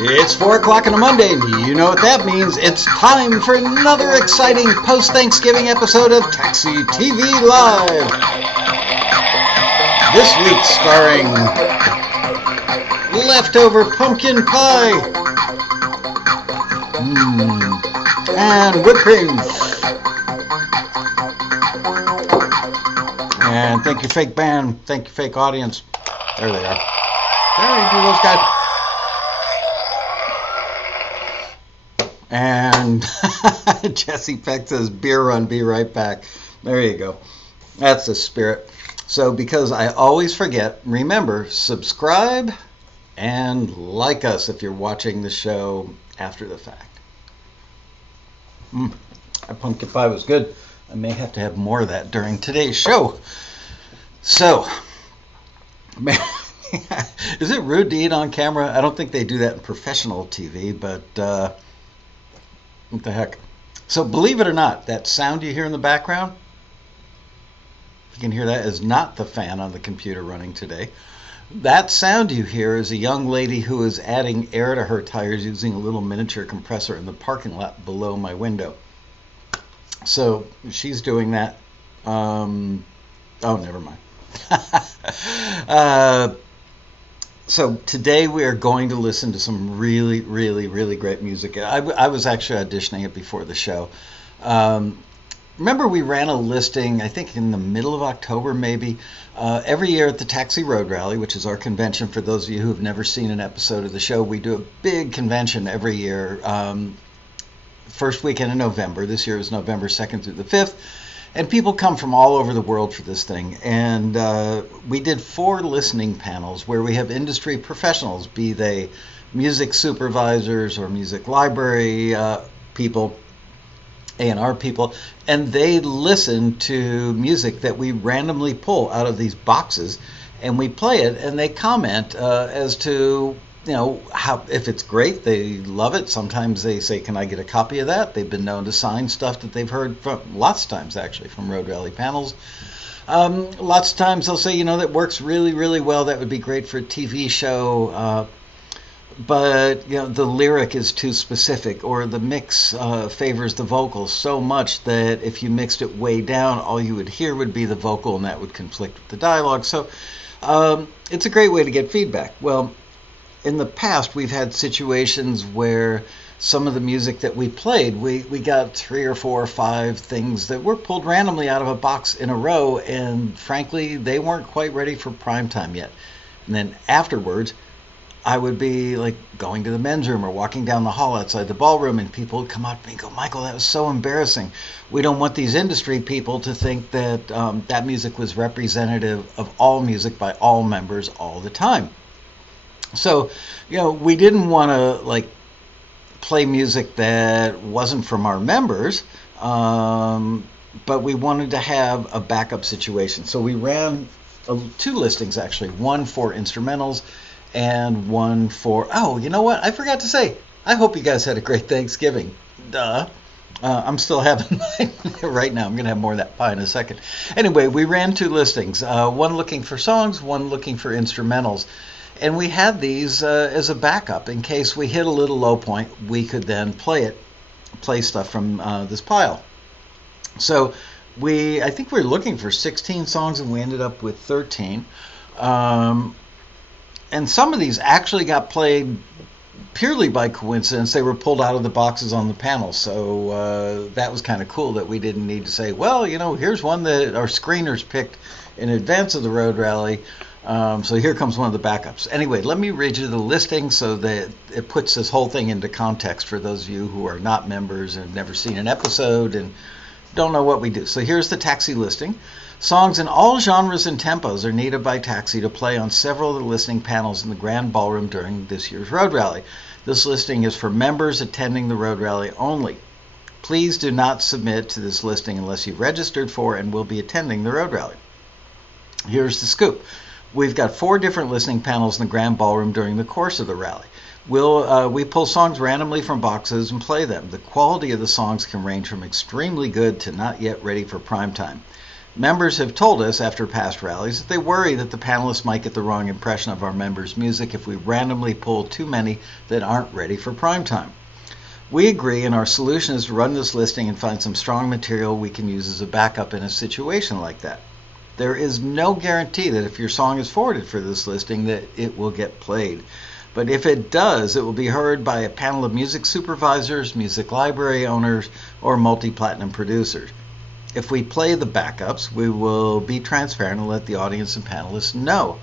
It's 4 o'clock on a Monday, and you know what that means. It's time for another exciting post-Thanksgiving episode of Taxi TV Live. This week starring leftover pumpkin pie and whipped cream. And thank you, fake band. Thank you, fake audience. There they are. There you go, those guys. And Jesse Peck says, beer run, be right back. There you go. That's the spirit. So because I always forget, remember, subscribe and like us if you're watching the show after the fact. That pumpkin pie was good. I may have to have more of that during today's show. So, is it rude to eat on camera? I don't think they do that in professional TV, but what the heck. So believe it or not, that sound you hear in the background, if you can hear that, is not the fan on the computer running today. That sound you hear is a young lady who is adding air to her tires using a little miniature compressor in the parking lot below my window. So she's doing that. Oh, never mind. So today we are going to listen to some really, really, really great music. I was actually auditioning it before the show. Remember we ran a listing, I think in the middle of October maybe, every year at the Taxi Road Rally, which is our convention. For those of you who have never seen an episode of the show, we do a big convention every year, first weekend in November. This year is November 2nd through the 5th. And people come from all over the world for this thing. And we did 4 listening panels where we have industry professionals, be they music supervisors or music library people, A&R people, and they listen to music that we randomly pull out of these boxes, and we play it, and they comment as to, you know, how, if it's great, they love it. Sometimes they say, can I get a copy of that? They've been known to sign stuff that they've heard from, lots of times actually, from Road Rally panels. Lots of times they'll say, you know, that works really, really well. That would be great for a TV show. But, you know, the lyric is too specific, or the mix favors the vocals so much that if you mixed it way down, all you would hear would be the vocal, and that would conflict with the dialogue. So it's a great way to get feedback. Well, in the past, we've had situations where some of the music that we played, we got 3 or 4 or 5 things that were pulled randomly out of a box in a row, and frankly, they weren't quite ready for prime time yet. And then afterwards, I would be like going to the men's room or walking down the hall outside the ballroom, and people would come up to me and go, Michael, that was so embarrassing. We don't want these industry people to think that that music was representative of all music by all members all the time. So, you know, we didn't want to like play music that wasn't from our members, but we wanted to have a backup situation. So we ran 2 listings actually, one for instrumentals and one for, oh, you know what? I forgot to say, I hope you guys had a great Thanksgiving. Duh. I'm still having mine right now. I'm going to have more of that pie in a second. Anyway, we ran 2 listings, one looking for songs, one looking for instrumentals. And we had these as a backup in case we hit a little low point. We could then play stuff from this pile. So I think we were looking for 16 songs, and we ended up with 13. And some of these actually got played purely by coincidence. They were pulled out of the boxes on the panel. So that was kind of cool that we didn't need to say, well, you know, here's one that our screeners picked in advance of the Road Rally. So here comes one of the backups. Anyway, let me read you the listing so that it puts this whole thing into context for those of you who are not members and have never seen an episode and don't know what we do. So here's the Taxi listing. Songs in all genres and tempos are needed by Taxi to play on several of the listening panels in the Grand Ballroom during this year's Road Rally. This listing is for members attending the Road Rally only. Please do not submit to this listing unless you've registered for and will be attending the Road Rally. Here's the scoop. We've got 4 different listening panels in the Grand Ballroom during the course of the rally. We pull songs randomly from boxes and play them. The quality of the songs can range from extremely good to not yet ready for prime time. Members have told us after past rallies that they worry that the panelists might get the wrong impression of our members' music if we randomly pull too many that aren't ready for prime time. We agree, and our solution is to run this listing and find some strong material we can use as a backup in a situation like that. There is no guarantee that if your song is forwarded for this listing that it will get played. But if it does, it will be heard by a panel of music supervisors, music library owners, or multi-platinum producers. If we play the backups, we will be transparent and let the audience and panelists know.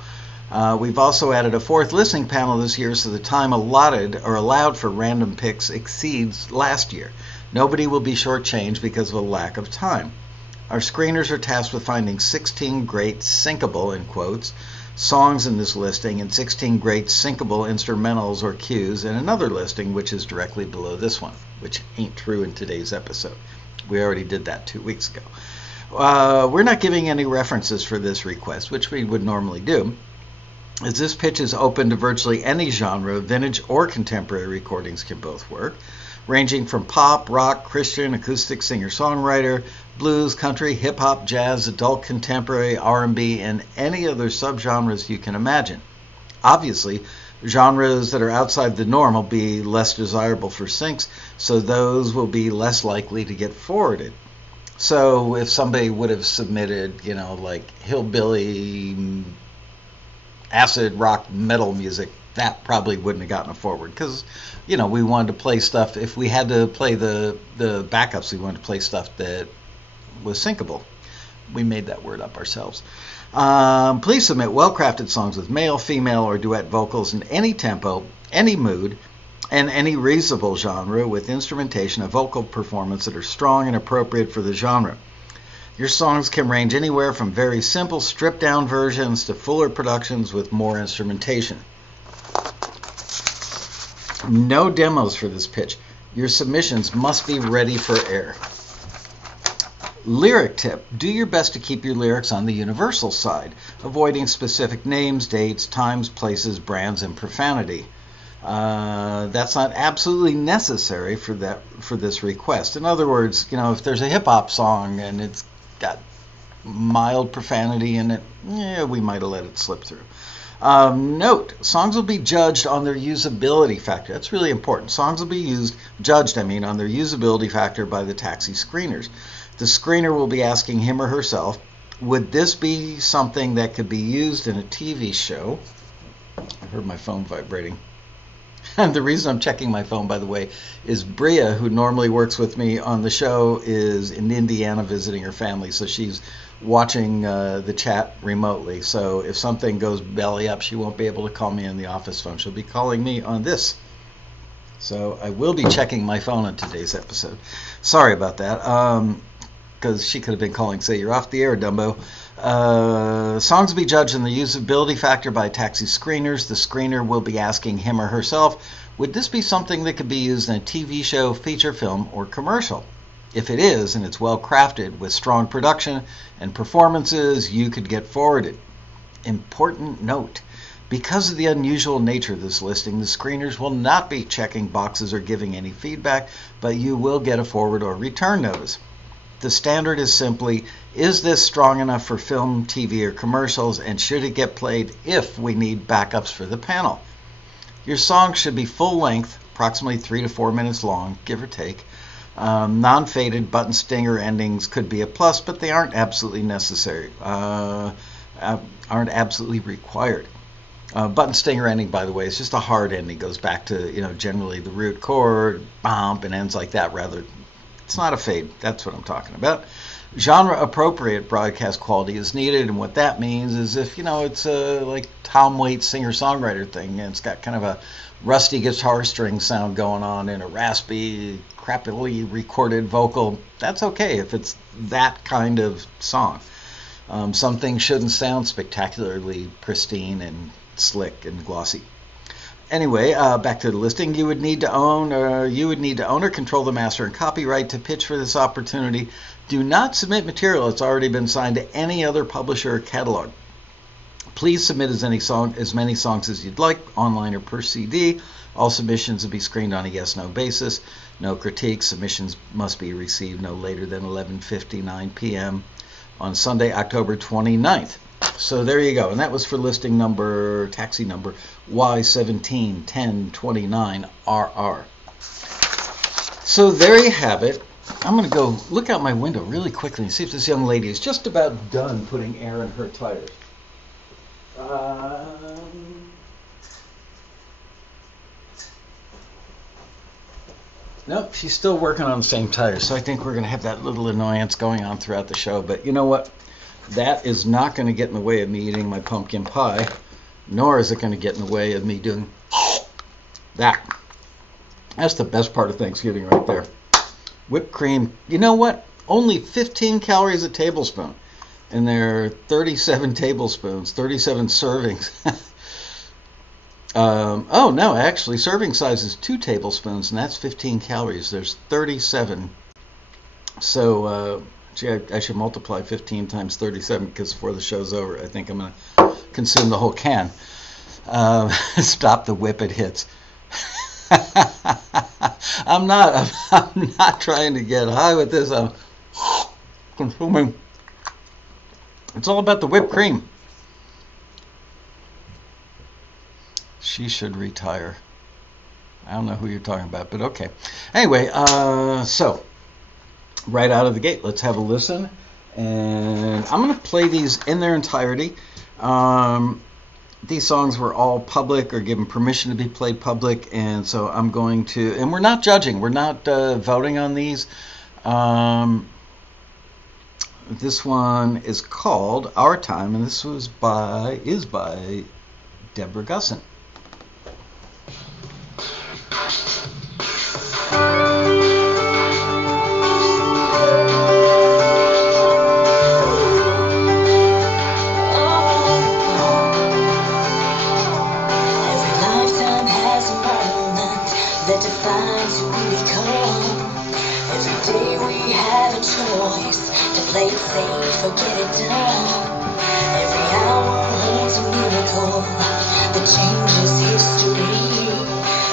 We've also added a fourth listening panel this year, so the time allotted or allowed for random picks exceeds last year. Nobody will be shortchanged because of a lack of time. Our screeners are tasked with finding 16 great syncable, in quotes, songs in this listing and 16 great syncable instrumentals or cues in another listing which is directly below this one, which ain't true in today's episode. We already did that 2 weeks ago. We're not giving any references for this request, which we would normally do, as this pitch is open to virtually any genre. Vintage or contemporary recordings can both work, ranging from pop, rock, Christian, acoustic, singer-songwriter, blues, country, hip-hop, jazz, adult contemporary, R&B, and any other subgenres you can imagine. Obviously, genres that are outside the norm will be less desirable for syncs, so those will be less likely to get forwarded. So if somebody would have submitted, like hillbilly, acid rock, metal music, that probably wouldn't have gotten a forward because, we wanted to play stuff. If we had to play the backups, we wanted to play stuff that was syncable. We made that word up ourselves. Please submit well-crafted songs with male, female, or duet vocals in any tempo, any mood, and any reasonable genre with instrumentation and vocal performance that are strong and appropriate for the genre. Your songs can range anywhere from very simple stripped-down versions to fuller productions with more instrumentation. No demos for this pitch. Your submissions must be ready for air. Lyric tip: do your best to keep your lyrics on the universal side, avoiding specific names, dates, times, places, brands, and profanity. That's not absolutely necessary for this request. In other words, if there's a hip-hop song and it's got mild profanity in it, we might have let it slip through. Note, songs will be judged on their usability factor. That's really important. Songs will be judged on their usability factor by the taxi screeners. The screener will be asking him or herself, would this be something that could be used in a TV show? I heard my phone vibrating. And the reason I'm checking my phone, by the way, is Bria, who normally works with me on the show, is in Indiana visiting her family, so she's watching the chat remotely. So if something goes belly up, she won't be able to call me on the office phone. She'll be calling me on this. So I will be checking my phone on today's episode. Sorry about that, because she could have been calling, say, you're off the air, Dumbo. Songs will be judged in the usability factor by taxi screeners. The screener will be asking him or herself, would this be something that could be used in a TV show, feature film, or commercial? If it is, and it's well crafted with strong production and performances, you could get forwarded. Important note: because of the unusual nature of this listing, the screeners will not be checking boxes or giving any feedback, but you will get a forward or return notice. The standard is simply, is this strong enough for film, TV, or commercials, and should it get played if we need backups for the panel? Your song should be full length, approximately 3 to 4 minutes long, give or take. Non-faded button stinger endings could be a plus, but they aren't absolutely necessary, aren't absolutely required. Button stinger ending, by the way, is just a hard ending. Goes back to, generally the root chord, bump, and ends like that rather. It's not a fade. That's what I'm talking about. Genre-appropriate broadcast quality is needed, and what that means is if, it's a like Tom Waits singer-songwriter thing, and it's got kind of a rusty guitar string sound going on and a raspy, crappily recorded vocal, that's okay if it's that kind of song. Some things shouldn't sound spectacularly pristine and slick and glossy. Anyway, back to the listing. You would need to own or control the master and copyright to pitch for this opportunity. Do not submit material that's already been signed to any other publisher or catalog. Please submit as many songs as you'd like, online or per CD. All submissions will be screened on a yes/no basis. No critiques. Submissions must be received no later than 11:59 p.m. on Sunday, October 29th. So there you go. And that was for listing number, taxi number Y171029RR. So there you have it. I'm going to go look out my window really quickly and see if this young lady is just about done putting air in her tires. Nope, she's still working on the same tires. So I think we're going to have that little annoyance going on throughout the show. But you know what? That is not going to get in the way of me eating my pumpkin pie, nor is it going to get in the way of me doing that. That's the best part of Thanksgiving right there. Whipped cream. You know what? Only 15 calories a tablespoon. And there are 37 tablespoons, 37 servings. Oh, no, actually, serving size is 2 tablespoons, and that's 15 calories. There's 37. So, gee, I should multiply 15 times 37 because before the show's over, I think I'm going to consume the whole can. Stop the whip, it hits. I'm not trying to get high with this. I'm consuming. It's all about the whipped cream. She should retire. I don't know who you're talking about, but okay. Anyway, so right out of the gate, let's have a listen. And I'm going to play these in their entirety. These songs were all public or given permission to be played public, and so I'm going to, and we're not judging, we're not voting on these. This one is called Our Time, and this is by Deborah Gusson. That defines who we become. Every day we have a choice to play it safe or get it done. Every hour holds a miracle that changes history.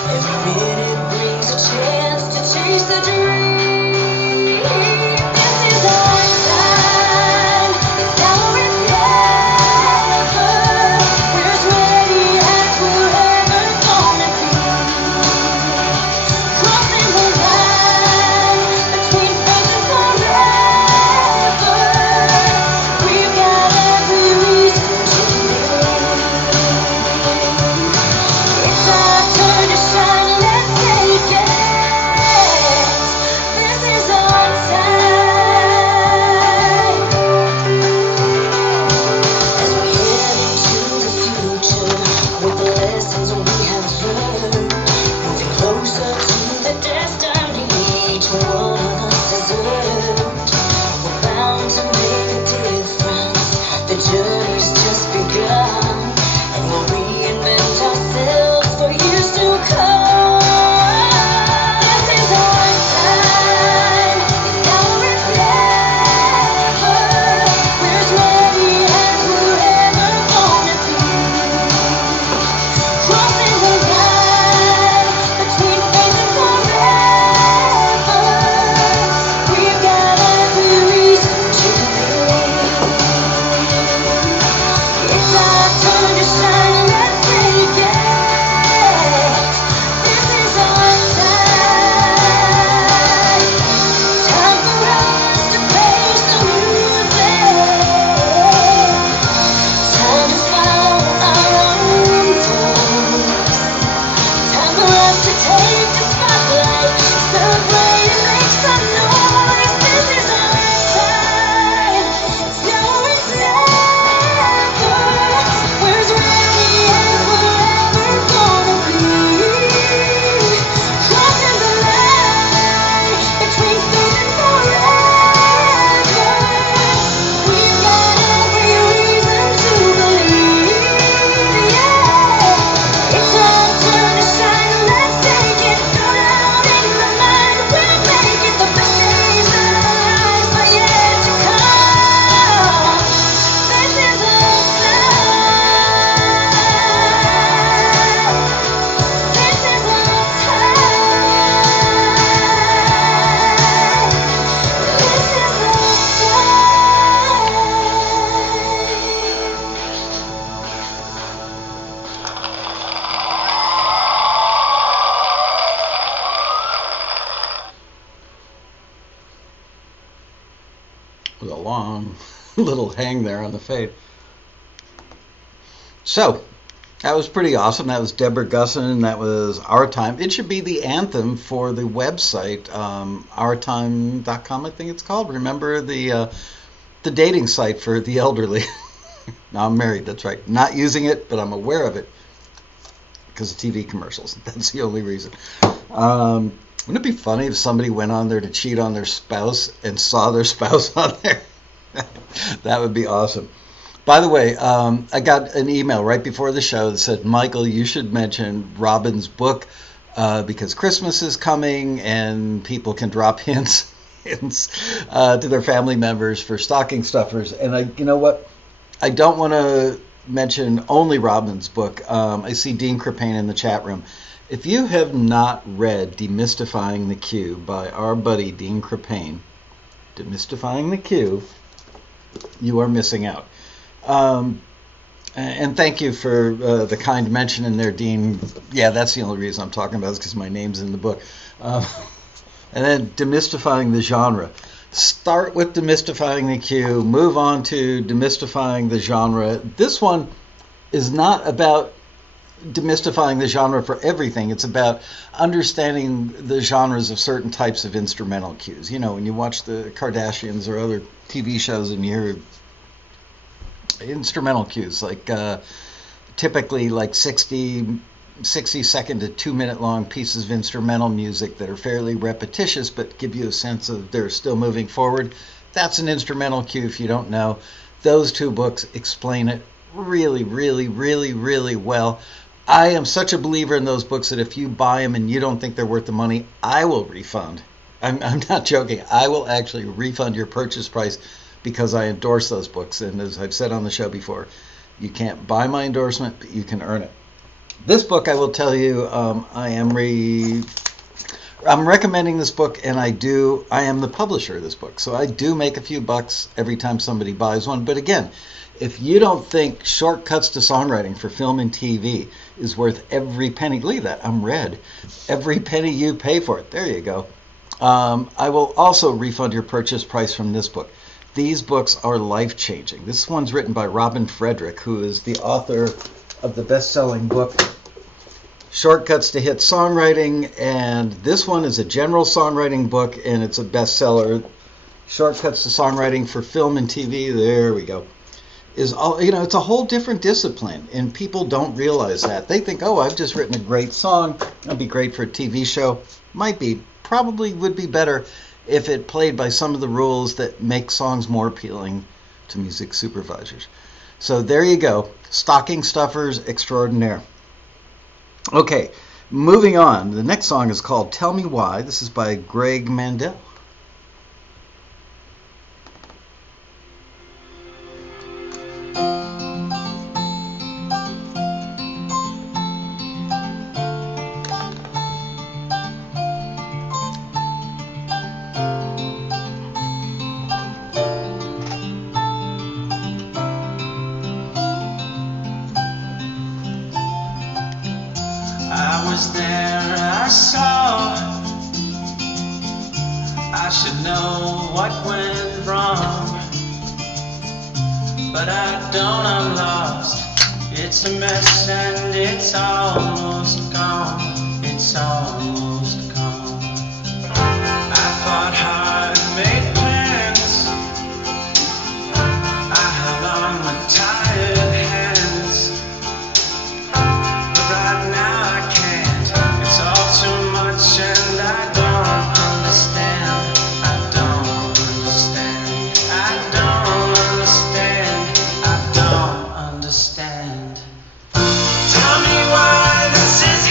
Every minute brings a chance to chase the dream. This is our time. It's now or it's never. We're as ready as we're ever gonna be. Crossing the line between fate and forever. We've got every reason to live. long little hang there on the fade. So, that was pretty awesome. That was Deborah Gusson. That was Our Time. It should be the anthem for the website, ourtime.com, I think it's called. Remember the dating site for the elderly. Now I'm married, that's right. Not using it, but I'm aware of it because of TV commercials. That's the only reason. Wouldn't it be funny if somebody went on there to cheat on their spouse and saw their spouse on there? That would be awesome. By the way, I got an email right before the show that said, Michael, you should mention Robin's book because Christmas is coming and people can drop hints to their family members for stocking stuffers. And you know what? I don't want to mention only Robin's book. I see Dean Crepane in the chat room. If you have not read Demystifying the Q by our buddy Dean Crepane, Demystifying the Q, you are missing out. And thank you for the kind mention in there, Dean. Yeah, that's the only reason I'm talking about it, is because my name's in the book. And then Demystifying the Genre. Start with Demystifying the Q, move on to Demystifying the Genre. This one is not about demystifying the genre for everything. It's about understanding the genres of certain types of instrumental cues. You know, when you watch the Kardashians or other TV shows and you hear instrumental cues, like typically like 60-second to 2-minute long pieces of instrumental music that are fairly repetitious but give you a sense of they're still moving forward. That's an instrumental cue if you don't know. Those two books explain it really, really, really, really well. I am such a believer in those books that if you buy them and you don't think they're worth the money, I will refund. I'm not joking. I will actually refund your purchase price because I endorse those books. And as I've said on the show before, you can't buy my endorsement, but you can earn it. This book, I will tell you, I'm recommending this book, and I am the publisher of this book. So I do make a few bucks every time somebody buys one. But again, if you don't think Shortcuts to Songwriting for Film and TV is worth every penny, look at that, I'm red. Every penny you pay for it. There you go. I will also refund your purchase price from this book. These books are life-changing. This one's written by Robin Frederick, who is the author of the best-selling book Shortcuts to Hit Songwriting, and this one is a general songwriting book, and it's a bestseller. Shortcuts to Songwriting for Film and TV, there we go. Is all, it's a whole different discipline, and people don't realize that. They think, oh, I've just written a great song, that'd be great for a TV show. Might be, probably would be better if it played by some of the rules that make songs more appealing to music supervisors. So there you go, stocking stuffers extraordinaire. Okay, moving on. The next song is called Tell Me Why. This is by Greg Mandel. Tell me why this is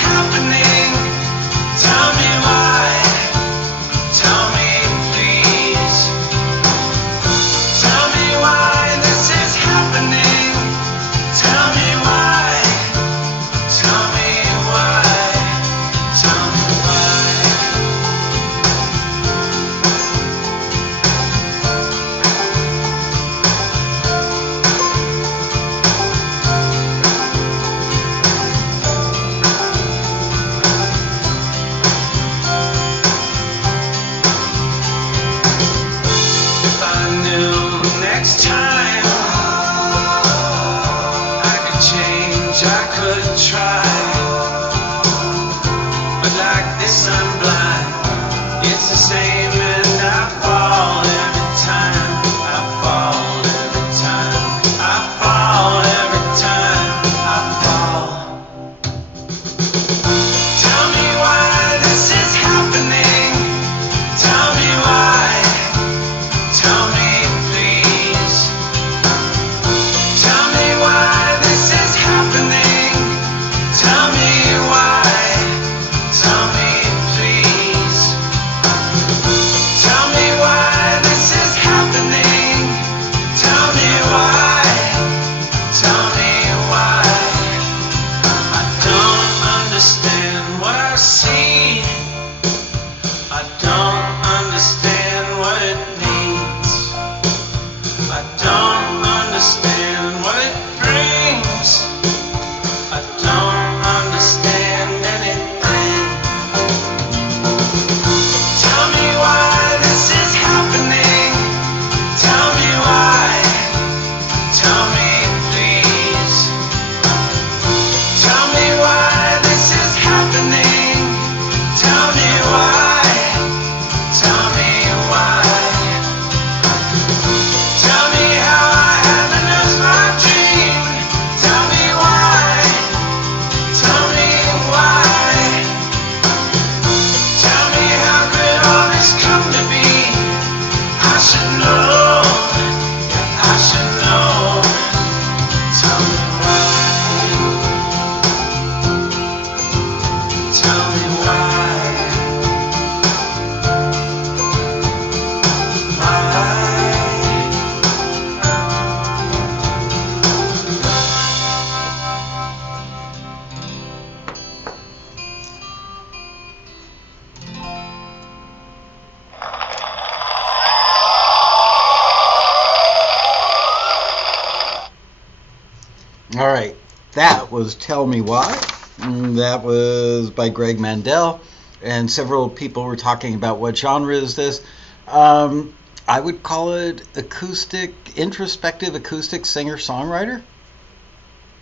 All right, that was Tell Me Why. That was by Greg Mandel, and several people were talking about what genre is this. I would call it acoustic, introspective acoustic singer-songwriter.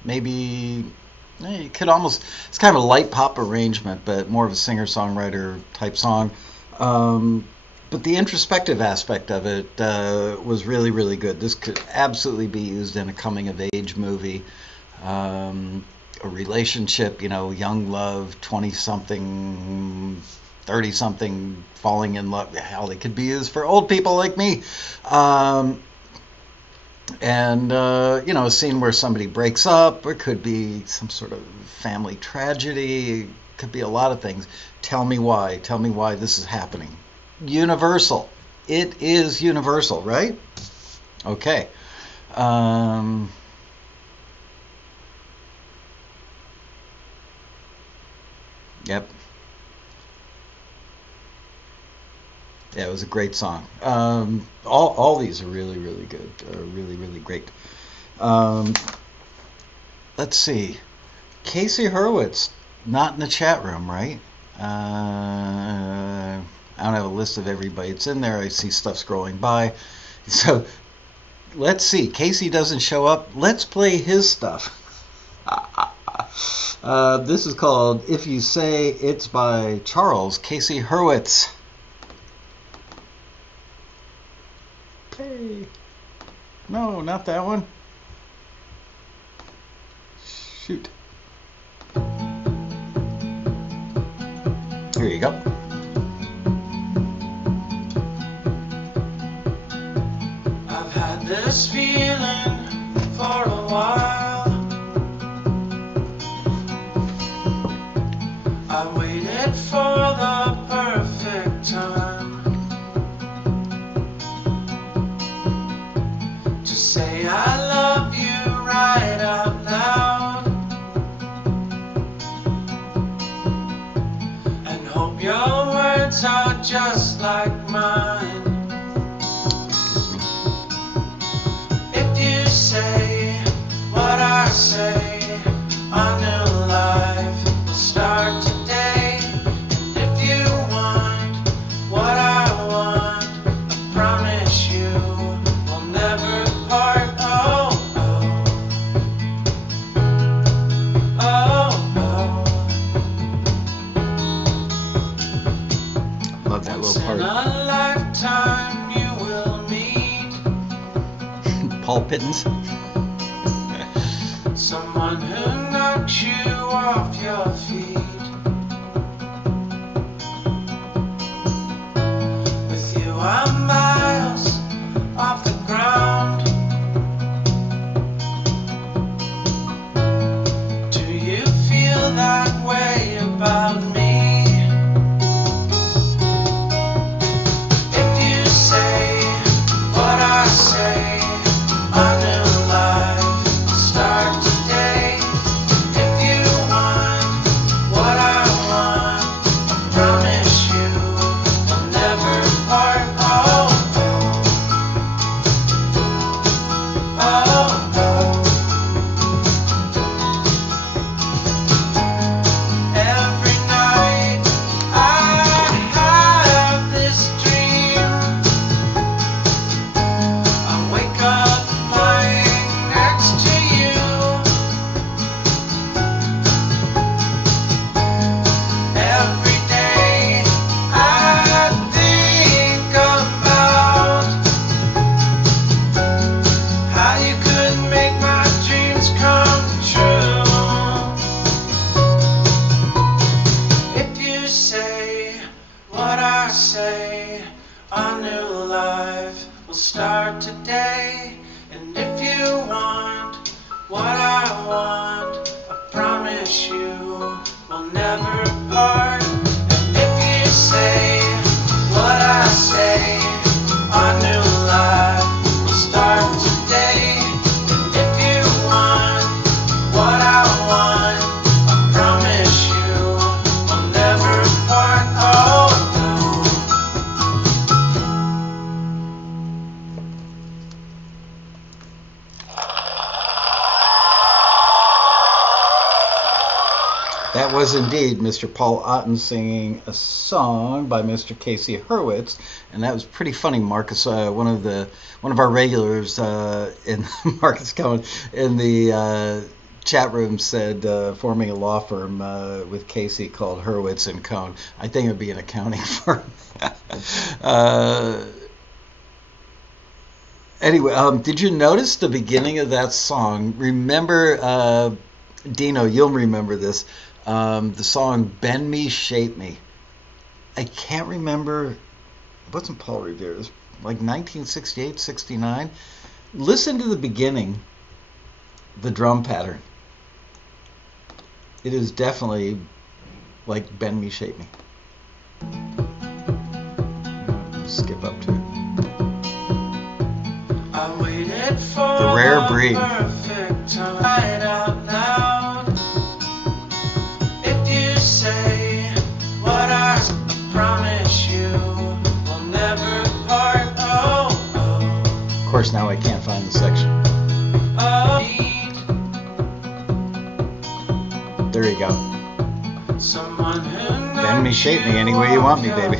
Maybe you could almost, it's kind of a light pop arrangement, but more of a singer-songwriter type song. But the introspective aspect of it was really, really good. This could absolutely be used in a coming-of-age movie, a relationship, young love, 20-something, 30-something falling in love. Hell, it could be used for old people like me. A scene where somebody breaks up. It could be some sort of family tragedy. It could be a lot of things. Tell me why. Tell me why this is happening. Universal. It is universal, right? Okay. Yep. Yeah, it was a great song. All these are really, really good. Really, really great. Let's see. Casey Hurwitz, not in the chat room, right? I don't have a list of everybody. It's in there. I see stuff scrolling by. So let's see. Casey doesn't show up. Let's play his stuff. This is called If You Say. It's by Charles Casey Hurwitz. Hey. No, not that one. Shoot. Here you go. I've had this feeling for a while. I waited for the perfect time to say I love you right out loud, and hope your words are just like mine. If you say what I say, a new life will start today. And if you want what I want, I promise you we'll never part. Oh, oh, oh, oh. Love that Once little in part. a lifetime you will meet Paul Pittons. someone who knocks you off your feet. With you I'm miles off the ground. Do you feel that way about me? If you say what I say, a new life will start today. If you want what I want, I promise you we'll never part. Oh, oh, oh, oh. Every night I have this dream. I wake up lying next to you. Every day I think about how you could make my dreams come true. If you say what I say, a new life will start today. And if you want what I want, I promise you we'll never part. And if you say what I say, a new life will start today. And if you want what I want, I promise you we'll never part. Oh, no. was indeed Mr. Paul Otten singing a song by Mr. Casey Hurwitz, and that was pretty funny. Marcus, one of our regulars in Marcus Cohen in the chat room said forming a law firm with Casey called Hurwitz and Cohn. I think it would be an accounting firm. Anyway, did you notice the beginning of that song? Remember, Dino, you'll remember this. The song Bend Me, Shape Me. I can't remember. It wasn't Paul Revere. It was like 1968, 69. Listen to the beginning, the drum pattern. It is definitely like Bend Me, Shape Me. Skip up to it. I waited for The Rare Breed. perfect time. Right out loud. If you say what I promise you, we'll never part. Oh, Of course, now I can't find the section. oh. There you go. Someone who Bend me, shape me, any way you want me, baby.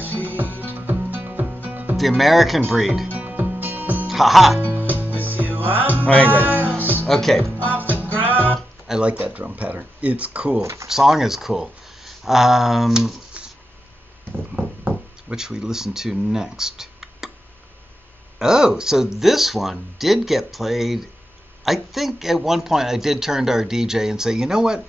The American Breed. Haha. With you, I'm Anyway, miles okay. off the ground. I like that drum pattern. It's cool. Song is cool. Which should we listen to next? Oh, so this one did get played. I think at one point I did turn to our DJ and say, you know what?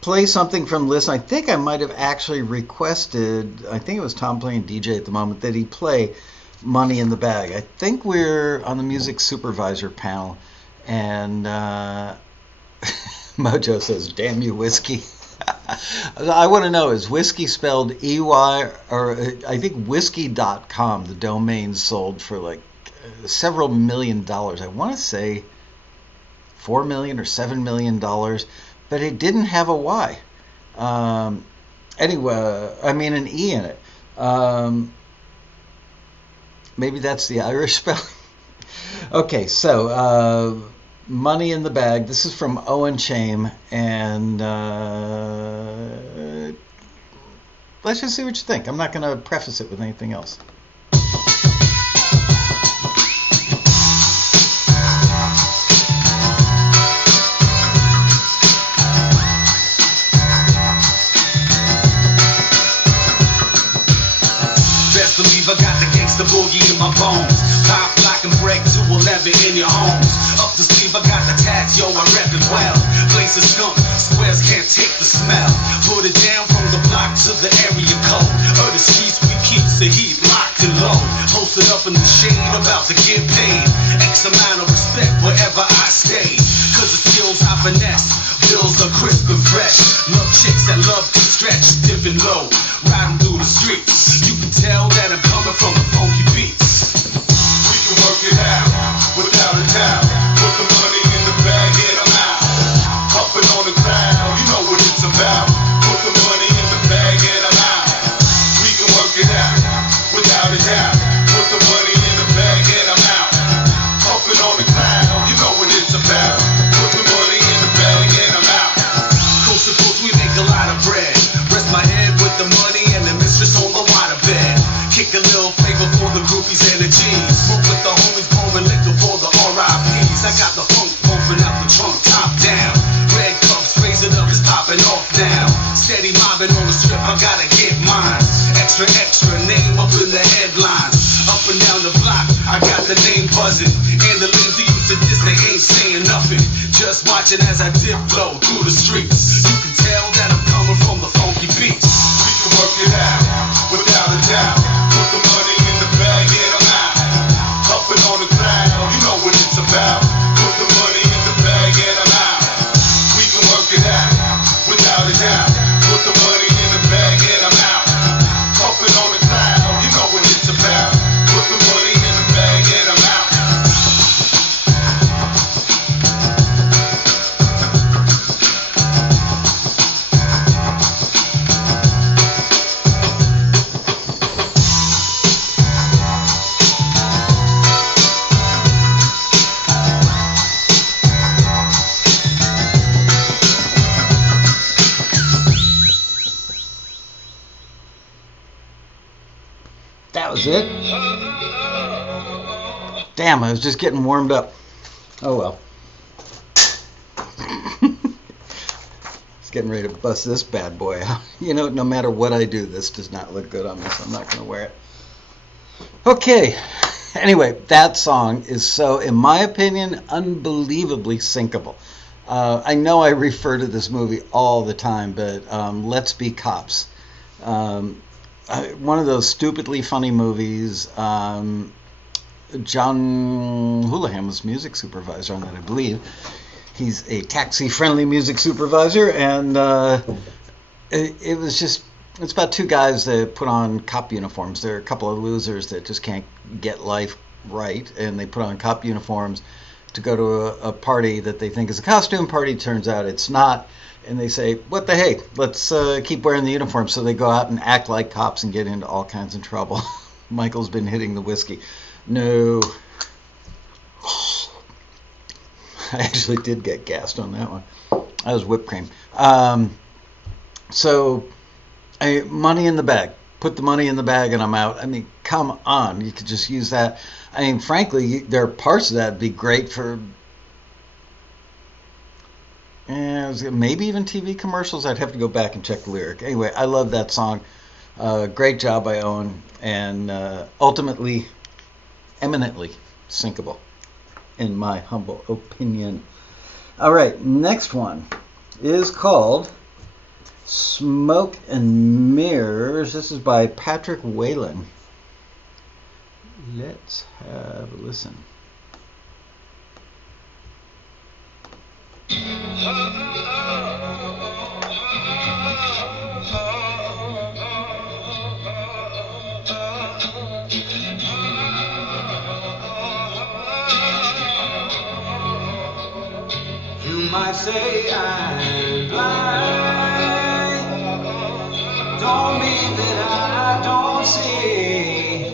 Play something from Listen. I think I might have actually requested, I think it was Tom playing DJ at the moment, that he play Money in the Bag. I think we're on the music supervisor panel, and Mojo says, damn you, whiskey. I want to know, is whiskey spelled EY, or I think whiskey.com, the domain sold for like several $1 million. I want to say $4 million or $7 million, but it didn't have a Y. Anyway, I mean an E in it. Maybe that's the Irish spelling. Okay, so Money in the Bag. This is from Owen Chame, and let's just see what you think. I'm not going to preface it with anything else. Best believe I got the gangsta boogie in my bones. Pop, lock, and break 211 in your homes. Up the sleeve, I got the tags, yo, I rep it well. Place is skunk, squares can't take the smell. Put it down from the block to the area code. Of the streets we keep the heat locked and low. Posted up in the shade, about to get paid. X amount of respect wherever I stay. Cause the skills I finesse, bills are crisp and fresh. Love chicks that love to stretch, dipping low. Riding through the streets, you can tell that I'm coming from the funky beats. We can work it out, without a doubt. Put the money in the bag and I'm out. Puffing on the crowd, you know what it's about. Put the money in the bag and I'm out. We can work it out, without a doubt. Put the money in the bag and I'm out. Puffing on the crowd, you know what it's about. Put the money in the bag and I'm out. Coast to coast, we make a lot of bread. Rest my head with the money and the mistress on the water bed. Kick a little flavor for the groupies and the G's. Smoke with the homies, pouring liquor for the RIPs. I got the funk pumping out the trunk, top down. Red cups, raise it up, it's popping off now. Steady mobbing on the strip, I gotta get mine. Extra, extra, name up in the headlines. Up and down the block, I got the name buzzing. And the lanes who used to this, they ain't saying nothing. Just watching as I dip flow through the streets. You can tell that I'm coming from the funky beats. We can work it out, without a doubt. Put the money in the bag and I'm out. Puffing on the crowd, you know what it's about. Put the money in the bag and I'm out. We can work it out, without a doubt. Put the money in the bag and I'm out. Puffing on the crowd, you know what it's about. Put the money in the bag and I'm out. That was it. Damn, I was just getting warmed up. Oh well. It's getting ready to bust this bad boy out. You know, no matter what I do, this does not look good on me, so I'm not going to wear it. Okay. Anyway, that song is so, in my opinion, unbelievably syncable. I know I refer to this movie all the time, but Let's Be Cops. One of those stupidly funny movies. John Houlihan was music supervisor on that, I believe. He's a taxi-friendly music supervisor, and it was just, it's about two guys that put on cop uniforms. They're a couple of losers that just can't get life right, and they put on cop uniforms to go to a party that they think is a costume party. Turns out it's not, and they say, what the hey, let's keep wearing the uniform. So they go out and act like cops and get into all kinds of trouble. Michael's been hitting the whiskey. No. I actually did get gassed on that one. That was whipped cream. So, money in the bag. Put the money in the bag and I'm out. I mean, come on. You could just use that. I mean, frankly, there are parts of that would be great for maybe even TV commercials. I'd have to go back and check the lyric. Anyway, I love that song. Great job by Owen. And ultimately, eminently syncable, in my humble opinion. All right, next one is called Smoke and Mirrors. This is by Patrick Whalen. Let's have a listen. You might say I'm blind, don't mean that I don't see.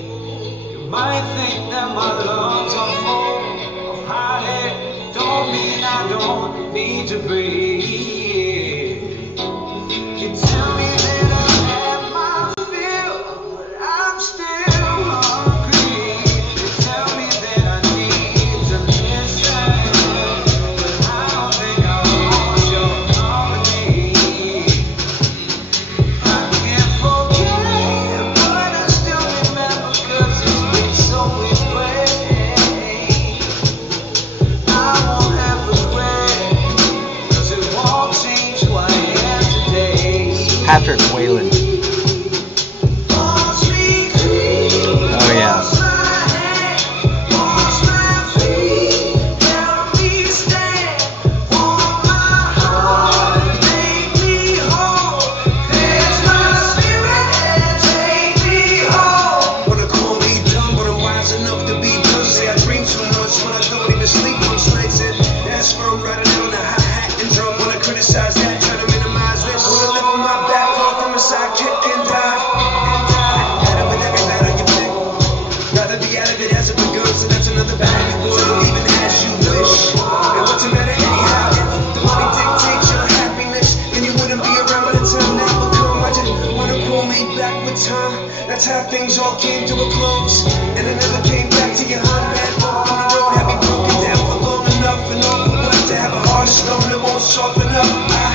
You might think that my lungs are full of hot air, don't mean I don't need to breathe. You tell me that I have my fill, but I'm still hungry. You tell me that I need to listen, but I don't think I want your company. I can't forget, but I still remember 'cause it's been so much way. I won't have regret, 'cause it won't change who I am today. Patrick Whalen. Oh, yeah. Wanna call me dumb, but I'm wise enough to be done. Say I dream too much when I don't even sleep most nights. And that's where I'm riding out on a hi-hat and drum. Wanna criticize that, try to minimize this. Wanna live on my back, fall from a sidekick and die. Had it with every battle you pick. Rather be out of it as it begun, so that's another battle you would. Even as you wish. It wasn't better anyhow. If the money dictates your happiness, then you wouldn't be around by the time that would come. I just wanna pull me back with time. That's how things all came to a close. And I never came back to your hunt. Bad walk on the road had me broken down for long enough. And all would like to have a heart of stone that won't soften up. I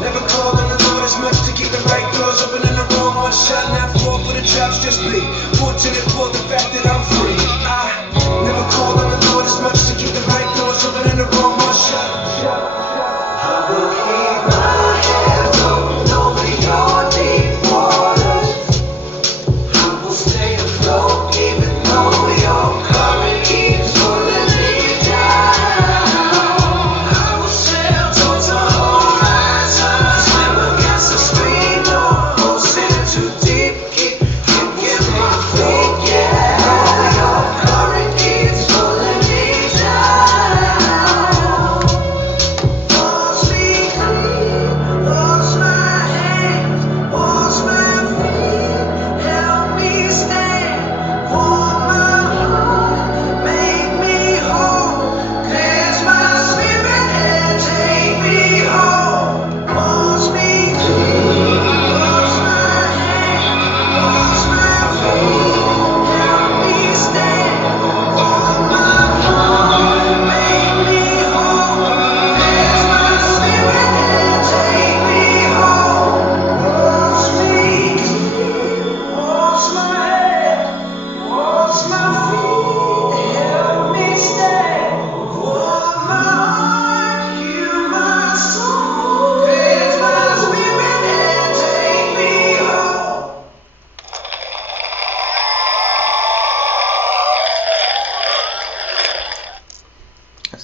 never called on the Lord as much to keep the right doors open and the wrong ones shut. Not fall for the traps, just be fortunate for the fact that I'm free. I never called on the Lord as much to keep the right doors open and the wrong ones shut. I will keep my hands open over your deep waters. I will stay afloat even though your current keeps pulling me down. I will sail towards the horizon, swim against the stream, no ocean too deep, keep kicking my feet, yeah.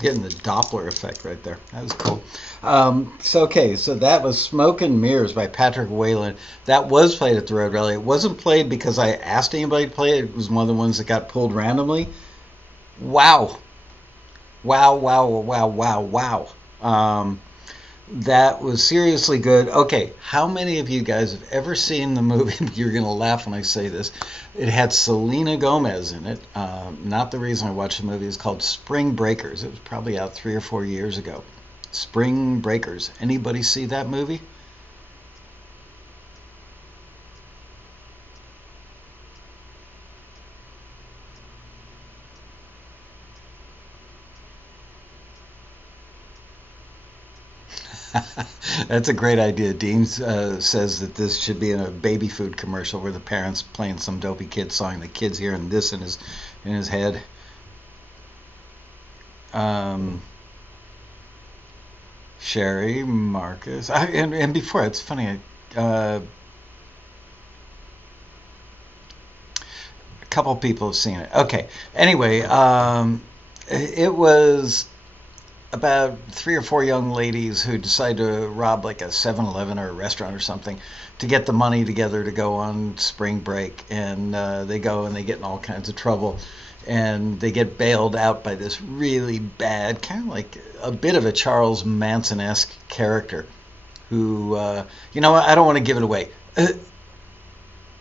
getting the Doppler effect right there. That was cool. So that was Smoke and Mirrors by Patrick Whalen. That was played at the Road Rally. It wasn't played because I asked anybody to play it. It was one of the ones that got pulled randomly. Wow. Wow. That was seriously good. Okay, how many of you guys have ever seen the movie? You're going to laugh when I say this. It had Selena Gomez in it. Not the reason I watched the movie. It's called Spring Breakers. It was probably out 3 or 4 years ago. Spring Breakers. Anybody see that movie? That's a great idea. Dean says that this should be in a baby food commercial where the parents playing some dopey kid song. The kid's hearing this in his head. Sherry, Marcus, and before it's funny. A couple people have seen it. Okay. Anyway, it was about 3 or 4 young ladies who decide to rob like a 7-Eleven or a restaurant or something to get the money together to go on spring break. And they go and they get in all kinds of trouble. And they get bailed out by this really bad, kind of like a bit of a Charles Manson-esque character who, you know what, I don't want to give it away.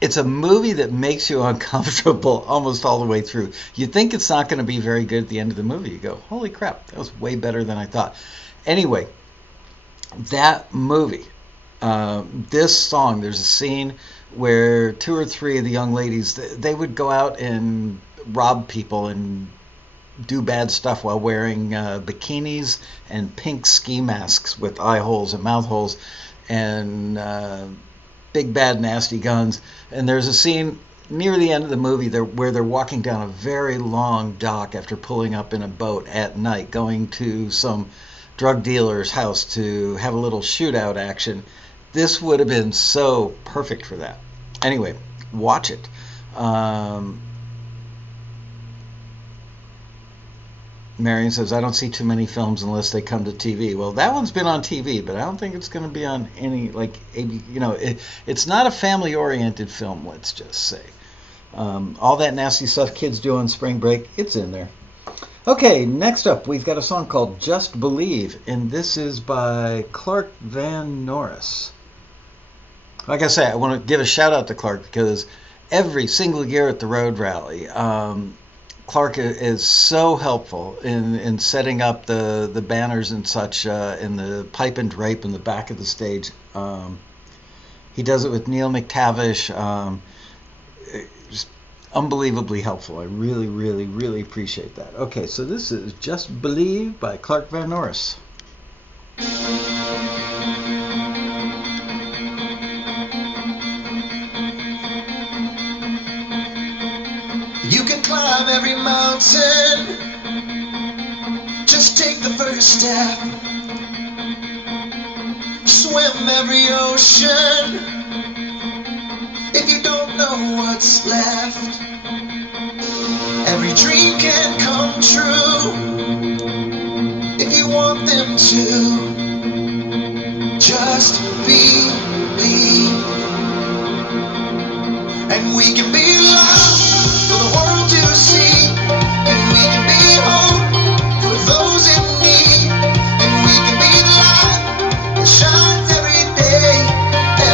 It's a movie that makes you uncomfortable almost all the way through. You think it's not going to be very good at the end of the movie. You go, holy crap, that was way better than I thought. Anyway, that movie, this song, there's a scene where 2 or 3 of the young ladies, they would go out and rob people and do bad stuff while wearing bikinis and pink ski masks with eye holes and mouth holes and big bad nasty guns. And there's a scene near the end of the movie where they're walking down a very long dock after pulling up in a boat at night going to some drug dealer's house to have a little shootout action. This would have been so perfect for that. Anyway, watch it. Marion says, I don't see too many films unless they come to TV. Well, that one's been on TV, but I don't think it's going to be on any, like, it's not a family-oriented film, let's just say. All that nasty stuff kids do on spring break, it's in there. Okay, next up, we've got a song called Just Believe, and this is by Clark Van Norris. Like I say, I want to give a shout-out to Clark because every single year at the Road Rally, Clark is so helpful in setting up the banners and such in the pipe and drape in the back of the stage. He does it with Neil McTavish. Just unbelievably helpful. I really, really, really appreciate that. Okay, so this is Just Believe by Clark Van Norris. You can climb every mountain, just take the first step. Swim every ocean, if you don't know what's left. Every dream can come true, if you want them to. Just believe, and we can be loved for the world to see, and we can be hope for those in need, and we can be the light that shines every day,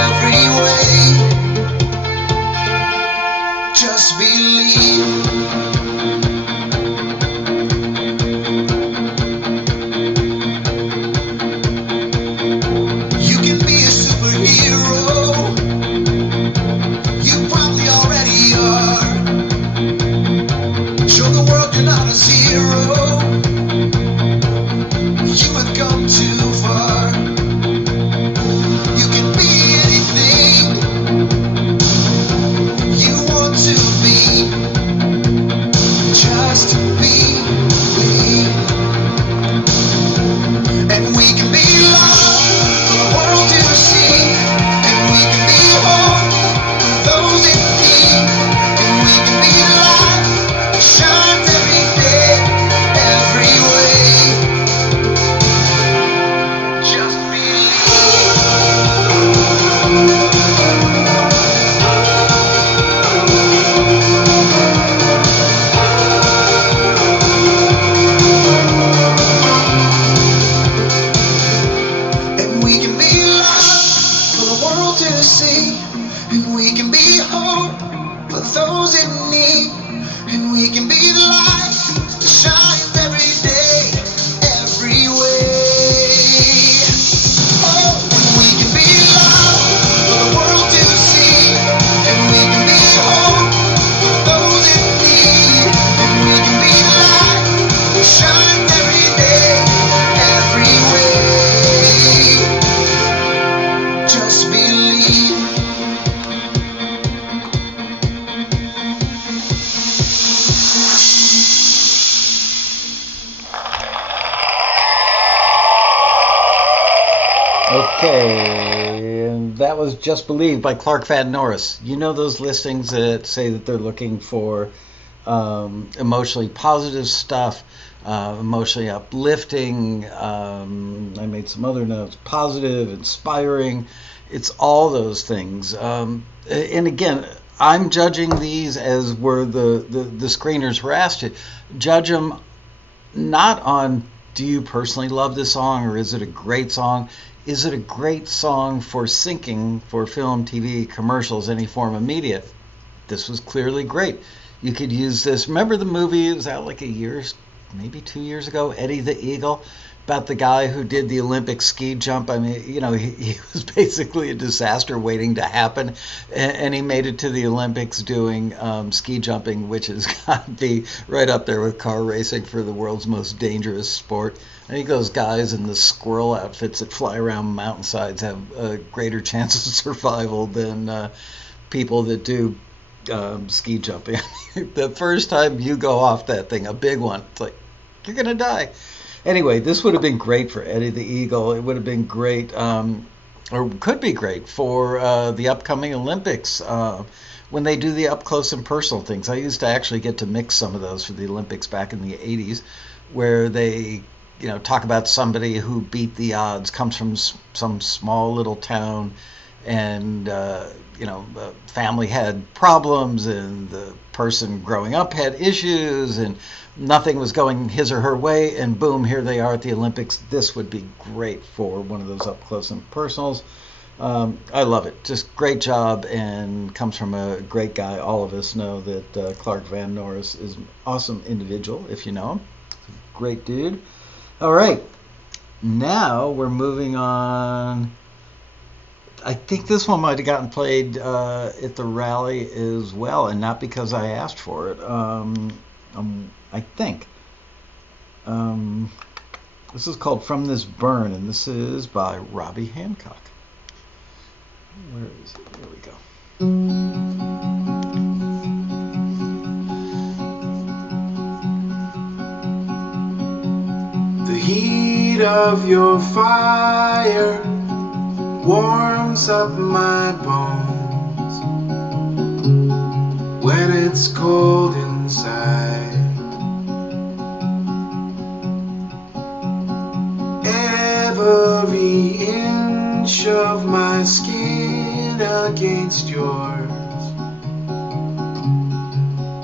every way. Just believe. and we can be hope for those in need, and we can be the light that shines every day, every way. Oh, and we can be love for the world to see, and we can be hope for those in need, and we can be the light that shines every day, every way. Just believe. Okay, and that was Just Believe by Clark Van Norris. You know those listings that say that they're looking for emotionally positive stuff, emotionally uplifting, I made some other notes, positive, inspiring. It's all those things. And again, I'm judging these as were the screeners were asked to. Judge them not on, do you personally love this song, or is it a great song? Is it a great song for syncing for film, TV, commercials, any form of media? This was clearly great. You could use this. Remember the movie? It was out like maybe 2 years ago, Eddie the Eagle, about the guy who did the Olympic ski jump. I mean, you know, he was basically a disaster waiting to happen, and he made it to the Olympics doing ski jumping, which has got to be right up there with car racing for the world's most dangerous sport. I think those guys in the squirrel outfits that fly around mountainsides have a greater chance of survival than people that do ski jumping. The first time you go off that thing, a big one, it's like, you're going to die. Anyway, this would have been great for Eddie the Eagle. It would have been great, or could be great for the upcoming Olympics when they do the up close and personal things. I used to actually get to mix some of those for the Olympics back in the 80s, where they, you know, talk about somebody who beat the odds, comes from some small little town, and family had problems, and the person growing up had issues, and nothing was going his or her way, and boom, here they are at the Olympics. This would be great for one of those up close and personals. I love it. Just great job, and comes from a great guy. All of us know that Clark Van Norris is an awesome individual, if you know him. Great dude. All right, now we're moving on. I think this one might have gotten played at the rally as well, and not because I asked for it. I think. This is called From This Burn, and this is by Robbie Hancock. Where is it? There we go. The heat of your fire warms up my bones when it's cold inside. Every inch of my skin against yours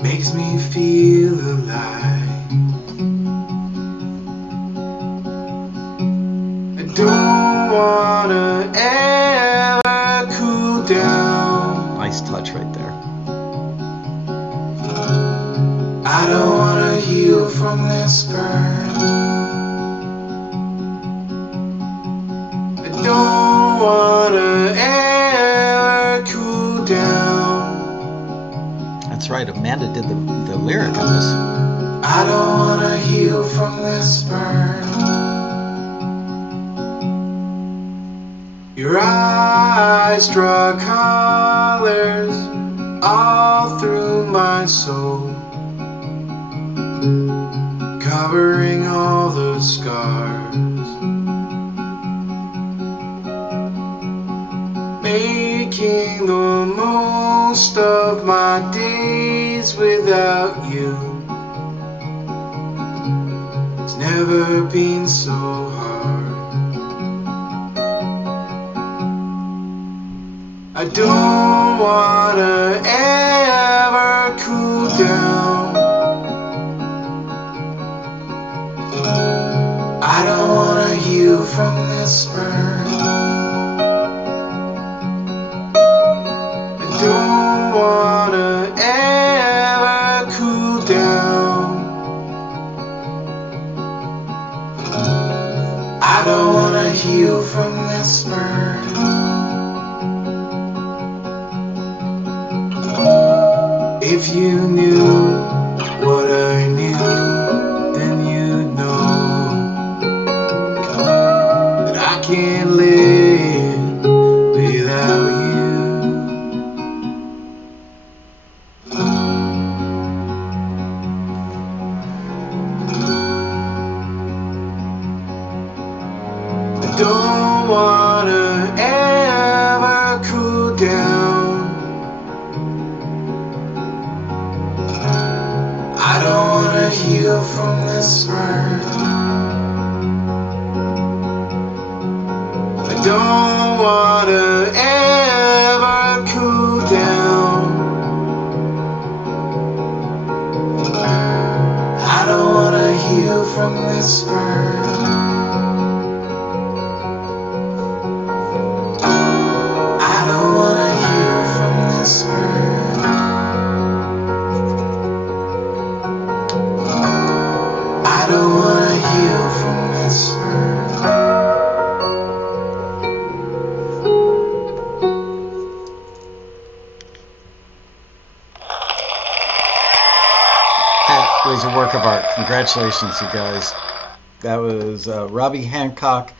makes me feel alive. I don't wanna ever cool down. Nice touch right there. I don't wanna heal from this burn. I don't wanna ever cool down. That's right. Amanda did the lyric on this. I don't wanna heal from this burn. Your eyes draw colors all through my soul, covering all the scars, making the most of my days without you. It's never been so hard. I don't wanna ever cool down. I don't wanna heal from this burn. I heal from this burn. If you knew what I knew, then you'd know that I can't live without you. I don't wanna ever cool down. I don't wanna heal from this burn. I don't wanna ever cool down. I don't wanna heal from this burn. I don't wanna heal from this burn. I don't wanna heal from this burn. That was a work of art. Congratulations, you guys. That was Robbie Hancock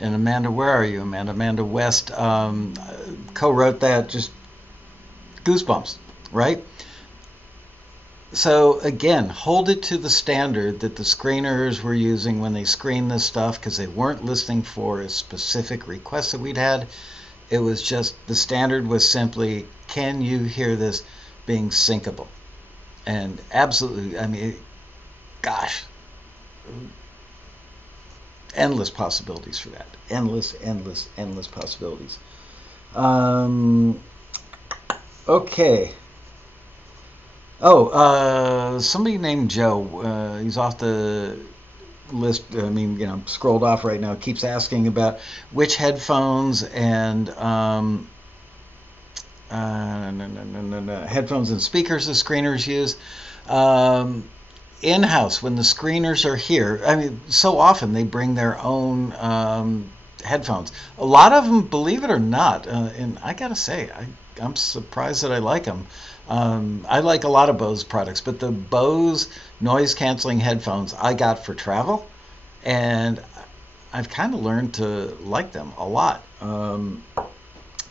and Amanda. Where are you, Amanda? Amanda West co-wrote that. Just goosebumps, right? So again, hold it to the standard that the screeners were using when they screened this stuff, because they weren't listening for a specific request that we'd had. It was just, the standard was simply, can you hear this being syncable? And absolutely, I mean, gosh, endless possibilities for that. Endless possibilities. Okay. Somebody named Joe, he's off the list, scrolled off right now, keeps asking about which headphones and headphones and speakers the screeners use. In-house, when the screeners are here, I mean, so often they bring their own headphones. A lot of them, believe it or not, and I gotta say, I'm surprised that I like them. I like a lot of Bose products, but the Bose noise-canceling headphones I got for travel, and I've kind of learned to like them a lot.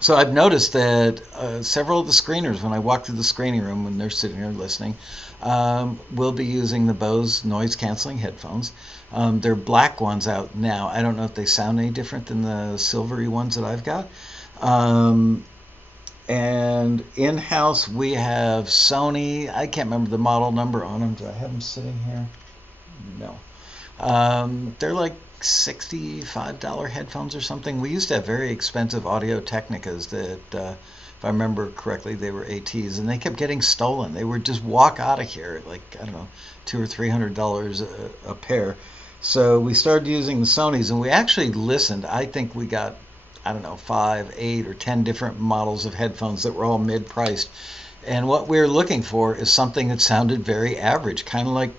So I've noticed that several of the screeners, when I walk through the screening room, when they're sitting there listening, will be using the Bose noise-canceling headphones. They're black ones out now. I don't know if they sound any different than the silvery ones that I've got. And in-house, we have Sony. I can't remember the model number on them. Do I have them sitting here? No. They're like $65 headphones or something. We used to have very expensive Audio Technicas that, if I remember correctly, they were ATs, and they kept getting stolen. They would just walk out of here at like, I don't know, $200 or $300 a pair. So we started using the Sonys, and we actually listened. I think we got, I don't know, 5, 8, or 10 different models of headphones that were all mid-priced. And what we were looking for is something that sounded very average, kind of like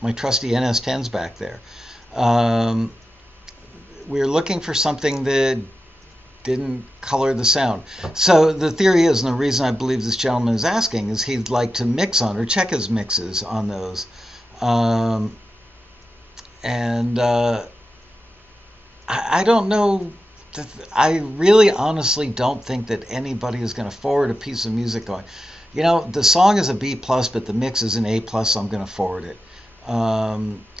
my trusty NS10s back there. We were looking for something that didn't color the sound. So the theory is, and the reason I believe this gentleman is asking, is he'd like to mix on, or check his mixes on those. I don't know. I really honestly don't think that anybody is going to forward a piece of music going, you know, the song is a B+, but the mix is an A+, so I'm going to forward it.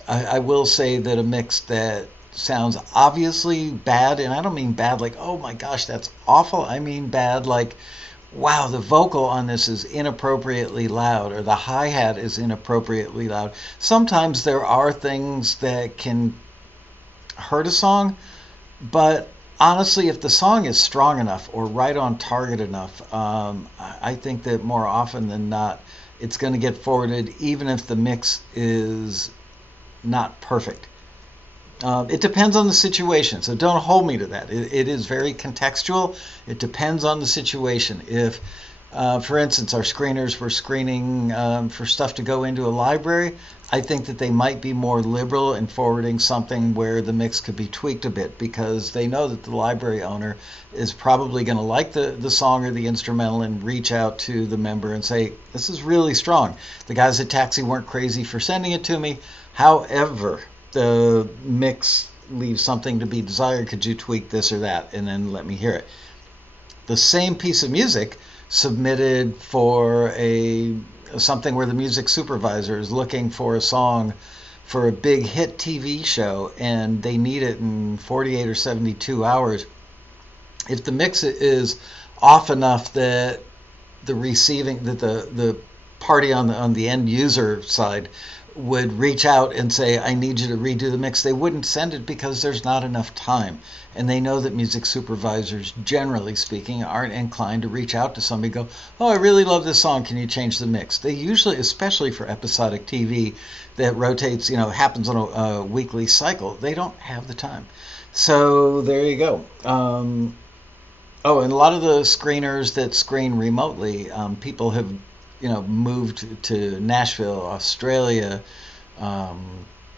I will say that a mix that sounds obviously bad, and I don't mean bad like, oh my gosh, that's awful. I mean bad like, wow, the vocal on this is inappropriately loud, or the hi-hat is inappropriately loud. Sometimes there are things that can hurt a song, but honestly, if the song is strong enough or right on target enough, I think that more often than not, it's going to get forwarded, even if the mix is not perfect. It depends on the situation, so don't hold me to that. It is very contextual. It depends on the situation. If For instance, our screeners were screening for stuff to go into a library. I think that they might be more liberal in forwarding something where the mix could be tweaked a bit, because they know that the library owner is probably going to like the song or the instrumental and reach out to the member and say, this is really strong. The guys at Taxi weren't crazy for sending it to me. However, the mix leaves something to be desired. Could you tweak this or that? And then let me hear it. The same piece of music submitted for something where the music supervisor is looking for a song for a big hit TV show and they need it in 48 or 72 hours. If the mix is off enough that the party on the end user side would reach out and say, I need you to redo the mix, they wouldn't send it because there's not enough time. And they know that music supervisors, generally speaking, aren't inclined to reach out to somebody and go, oh, I really love this song, can you change the mix? They usually, especially for episodic TV that rotates, happens on a weekly cycle, they don't have the time. So there you go. And a lot of the screeners that screen remotely, people have moved to Nashville, Australia.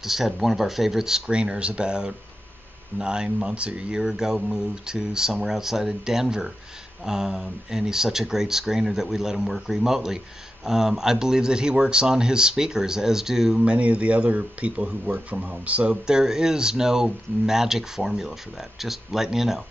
Just had one of our favorite screeners about 9 months or a year ago moved to somewhere outside of Denver. And he's such a great screener that we let him work remotely. I believe that he works on his speakers, as do many of the other people who work from home. So there is no magic formula for that, just letting you know.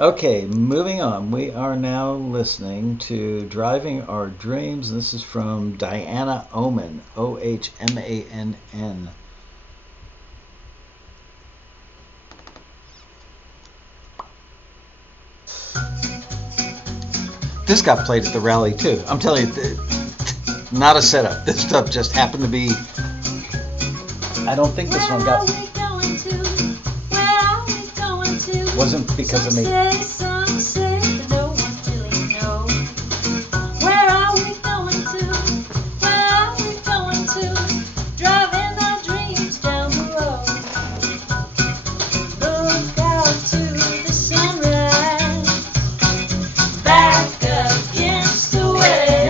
Okay, moving on. We are now listening to Driving Our Dreams. This is from Diana Oman, Ohmann. This got played at the rally too. I'm telling you, not a setup. This stuff just happened to be... I don't think this one got... Wasn't because of me. You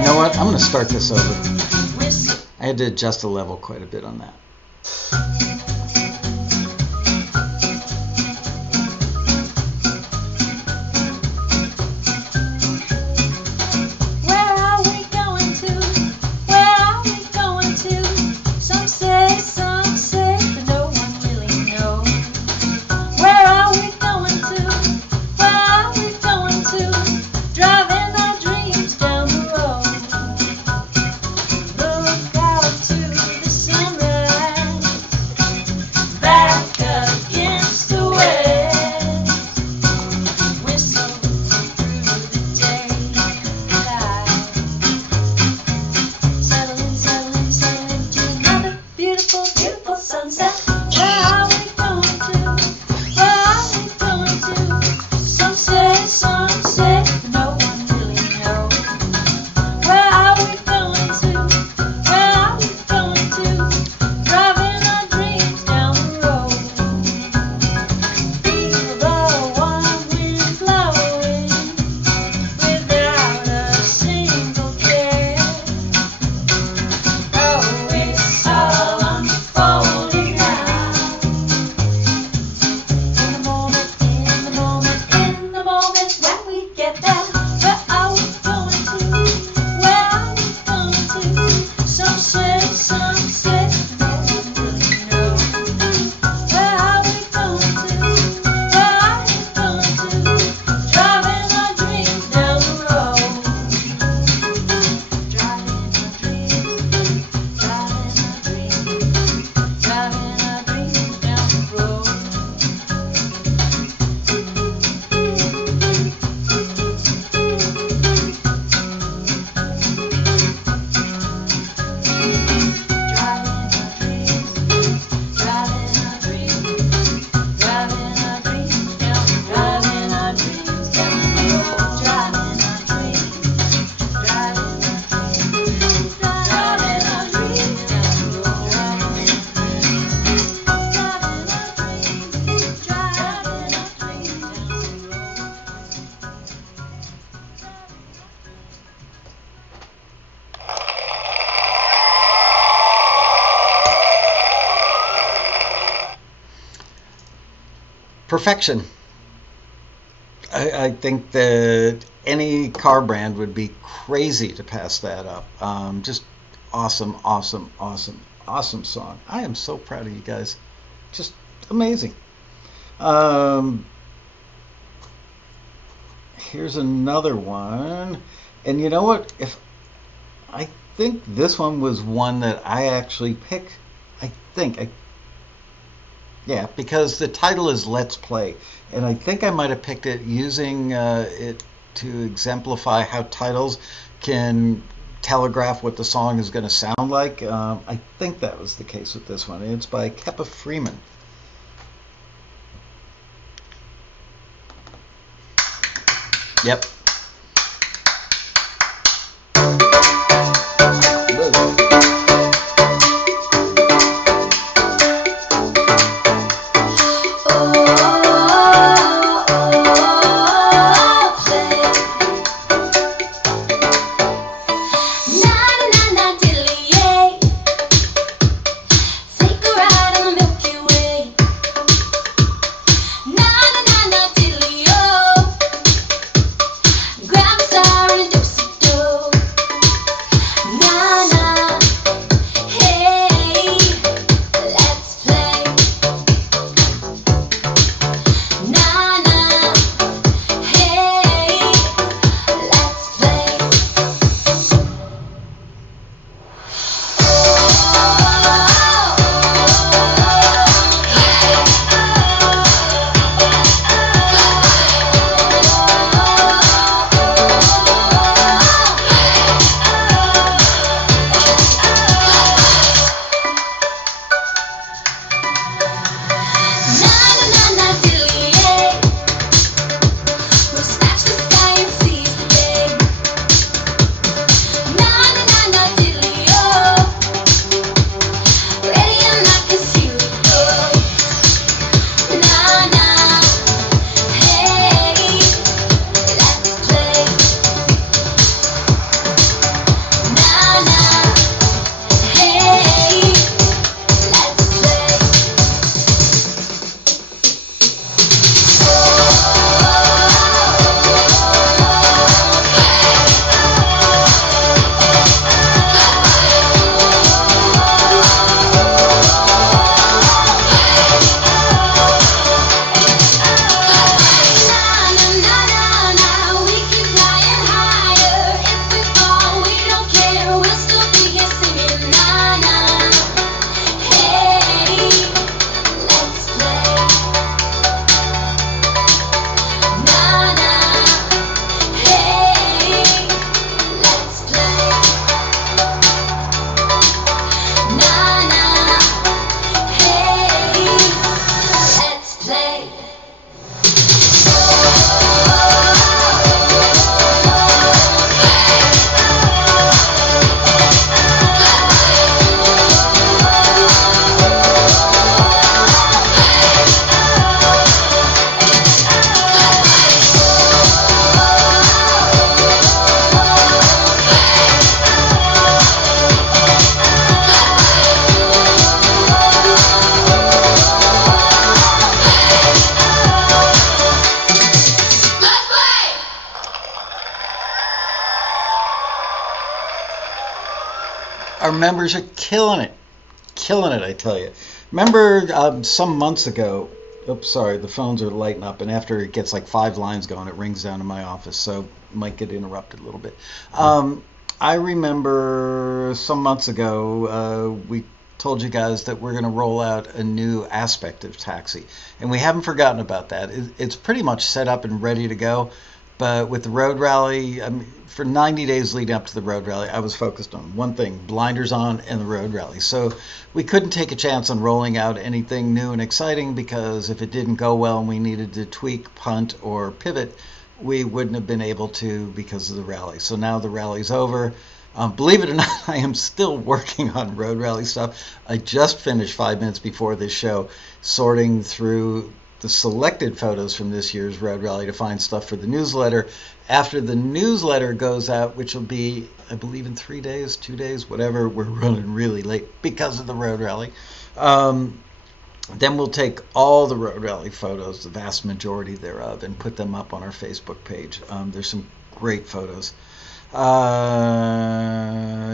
know what? I'm going to start this over. I had to adjust the level quite a bit on that. Perfection. I think that any car brand would be crazy to pass that up. Just awesome, awesome, awesome, awesome song. I am so proud of you guys. Just amazing. Here's another one. And you know what? I think this one was one that I actually picked. Yeah, because the title is Let's Play. And I think I might have picked it using it to exemplify how titles can telegraph what the song is going to sound like. I think that was the case with this one. It's by Keppa Freeman. Yep. Our members are killing it. Killing it, I tell you. Remember some months ago, oops, sorry, the phones are lighting up, and after it gets like 5 lines going, it rings down to my office, so might get interrupted a little bit. I remember some months ago, we told you guys that we're going to roll out a new aspect of Taxi, and we haven't forgotten about that. It's pretty much set up and ready to go, but with the road rally, for 90 days leading up to the road rally, I was focused on one thing, blinders on and the road rally. So we couldn't take a chance on rolling out anything new and exciting, because if it didn't go well and we needed to tweak, punt, or pivot, we wouldn't have been able to because of the rally. So now the rally's over. Believe it or not, I am still working on road rally stuff. I just finished 5 minutes before this show sorting through the selected photos from this year's road rally to find stuff for the newsletter. After the newsletter goes out, which will be, I believe, in 3 days, 2 days, whatever, we're running really late because of the road rally. Then we'll take all the road rally photos, the vast majority thereof, and put them up on our Facebook page. There's some great photos.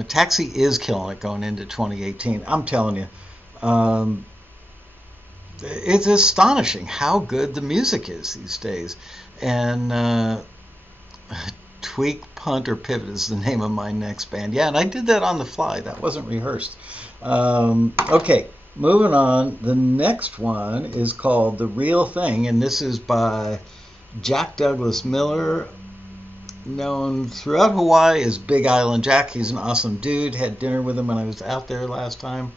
Taxi is killing it going into 2018. I'm telling you. It's astonishing how good the music is these days. And Tweak, Punt, or Pivot is the name of my next band. Yeah, and I did that on the fly. That wasn't rehearsed. Okay, moving on. The next one is called The Real Thing, and this is by Jack Douglas Miller, known throughout Hawaii as Big Island Jack. He's an awesome dude. Had dinner with him when I was out there last time.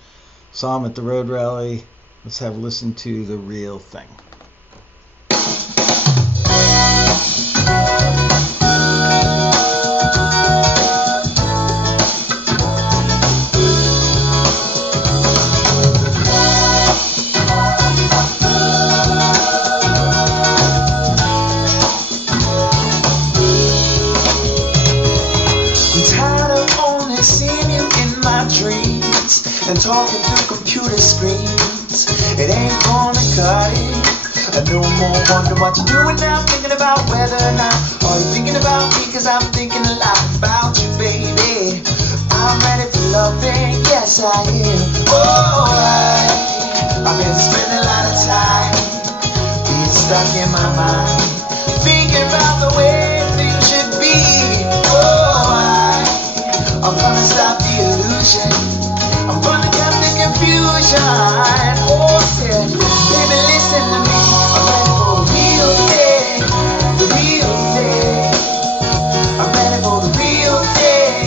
Saw him at the road rally. Let's have a listen to The Real Thing. And talking through computer screens, it ain't gonna cut it. No more wonder what you're doing now, thinking about whether or not are you thinking about me, cause I'm thinking a lot about you, baby. I'm ready for loving, yes I am. Oh, I've been spending a lot of time being stuck in my mind, thinking about the way things should be. Oh, I'm gonna stop the illusion, I'm gonna cut the confusion. Oh, yeah. Baby, listen to me. I'm ready for the real thing.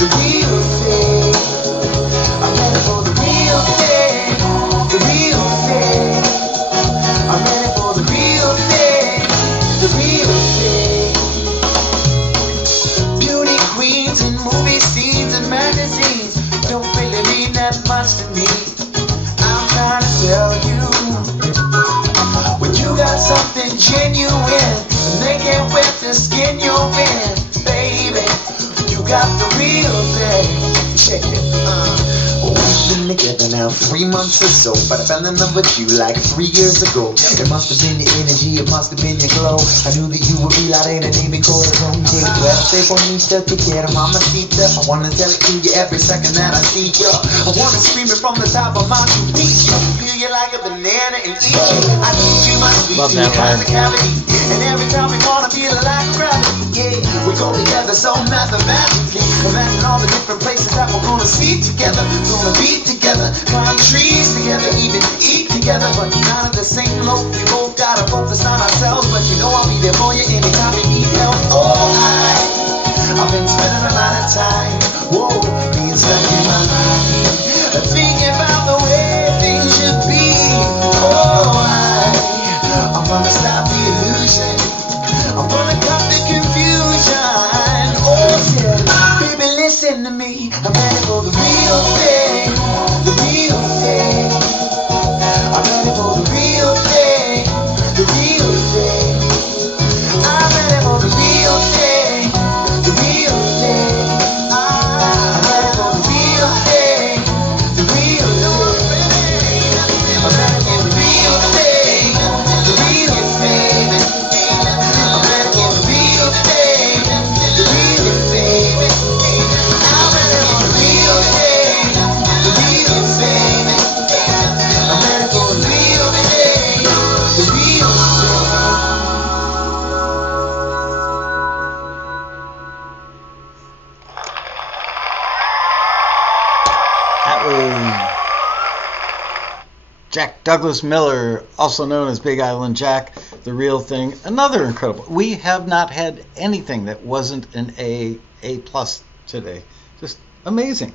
The real thing. I'm ready for the real thing. The real thing. I'm ready for the real thing. The real thing. I'm ready for the real thing. The real thing. Beauty queens and movie scenes and magazines don't really mean that much to me. I'm trying to tell you, when you got something genuine and they can't wait to skin you're in, baby, you got the real thing. Check it. We've been together now 3 months or so, but I fell in love with you like 3 years ago. It must have been your energy, it must have been your glow. I knew that you would be like in a name corazón. Que fuerte bonita, te quiero mamacita. I wanna tell it to you every second that I see you. I wanna scream it from the top of Machu Picchu, feel you like a banana and eat you. I need you, my sweet, Love to that your line. cavity. And every time we wanna feel it like gravity, yeah, we go together so mathematically. Imagine all the different places that we're gonna see together, gonna be together, climb trees together, even eat together, but not at the same loaf. We both gotta focus on ourselves, but you know I'll be there for you anytime you need help. Oh, I've been spending a lot of time, whoa, being stuck in my mind, thinking about the way things should be. Oh, I'm gonna stop the illusion, I'm gonna cut the confusion. Oh, yeah, baby, listen to me, I'm ready for the real thing. The real thing. I'm ready for the real thing. The real thing. I'm ready for the real thing. The real thing. I'm ready for the real thing. The real thing. I'm ready for the real thing. The real thing. I'm ready for the real thing. The real thing. I'm ready for the real thing. The real thing. I'm ready for the real thing. The real thing. That was Jack Douglas Miller, also known as Big Island Jack, The Real Thing. Another incredible. We have not had anything that wasn't an A plus today. Just amazing.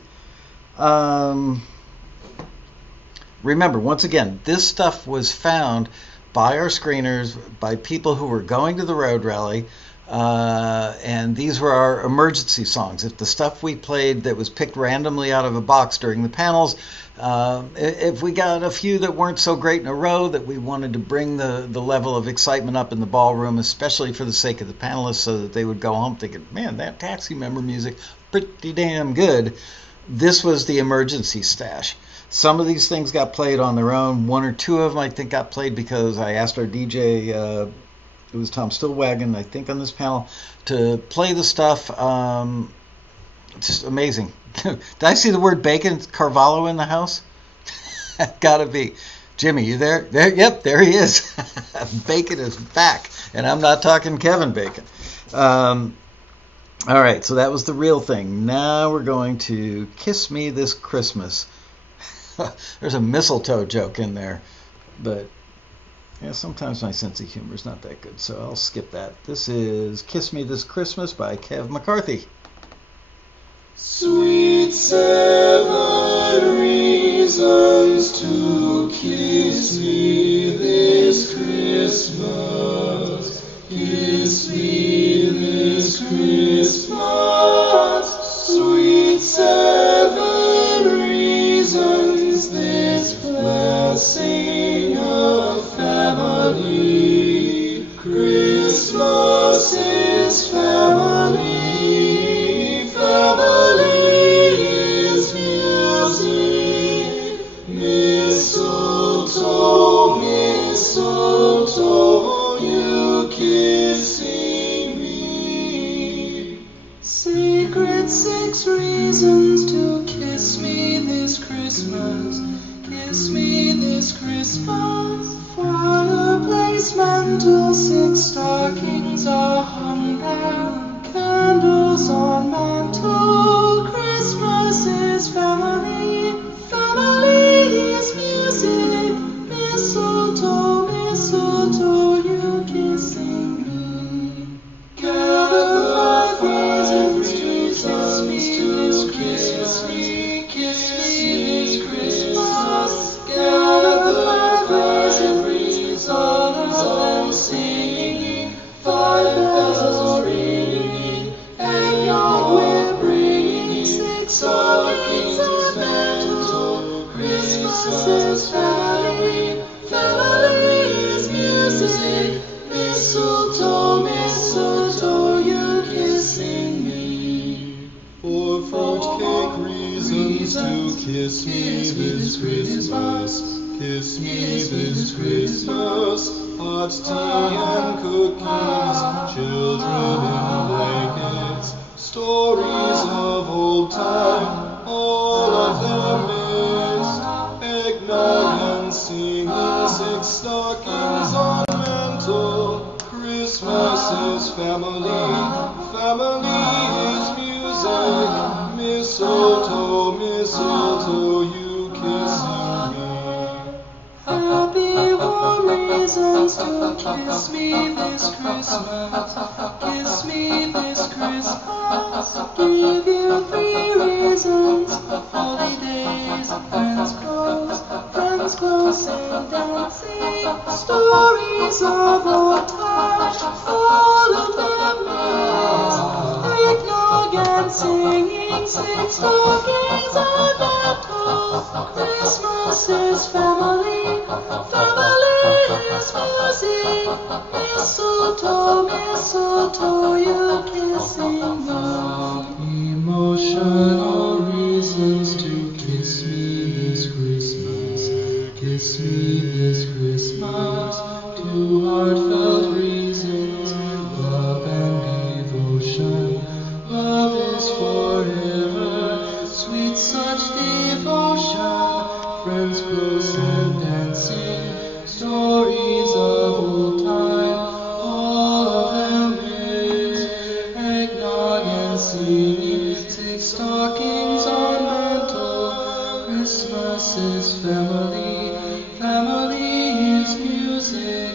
Remember, once again, this stuff was found by our screeners, by people who were going to the road rally, and these were our emergency songs. If the stuff we played that was picked randomly out of a box during the panels, if we got a few that weren't so great in a row, that we wanted to bring the level of excitement up in the ballroom, especially for the sake of the panelists, so that they would go home thinking, man, that Taxi member music, pretty damn good. This was the emergency stash. Some of these things got played on their own. One or two of them I think got played because I asked our DJ, it was Tom Stillwagon, I think, on this panel, to play the stuff. Just amazing. Did I see the word bacon, Carvalho, in the house? Gotta be. Jimmy, you there? Yep, there he is. Bacon is back, and I'm not talking Kevin Bacon. All right, so that was the real thing. Now we're going to Kiss Me This Christmas. There's a mistletoe joke in there, but yeah, sometimes my sense of humor is not that good, so I'll skip that. This is Kiss Me This Christmas by Kev McCarthy. Sweet 7 reasons to kiss me this Christmas. Kiss me this Christmas. Sweet 7 reasons, this blessing of family. Christmas is family. Family is music. Mistletoe, mistletoe, you kissing me. Secret 6 reasons to kiss me this Christmas. Kiss me this Christmas. Fireplace mantle, 6 stockings are hung there. Candles on mantle. Christmas is family. Family is music. Mistletoe, mistletoe, you kissing me. Gather 5 reasons to kiss me. Kiss me this Christmas. Gather 5 reasons, all singing. 5 bells ringing, eggnog we're bringing. 6 stockings on mantle. Christmas is family. Family is music. Mistletoe, mistletoe, you kissing me. 4 fruitcake reasons to kiss me this Christmas. Kiss me this Christmas. Hot tea and cookies, children in blankets. Stories of old time, all of them mixed. Eggnog and singing, 6 stockings on mantle. Christmas is family. Family is music. Mistletoe, mistletoe, you kissing me. Happy warm reasons to kiss me this Christmas. Kiss me this Christmas. Give you 3 reasons. Holidays, friends close and dancing. Stories of old times, all of them missed. Eggnog and singing, 6 stockings on mantle. Christmas is family. Family is music. Mistletoe, mistletoe, you kissing me. Emotional reasons to kiss me this Christmas. Kiss me this Christmas. 2 heartfelt reasons, love and devotion. Love is forever, sweet such devotion. Friends close and dancing, stories of old time, all of them mixed. Eggnog and singing, 6 stockings on mantle. Christmas is family. Family is music.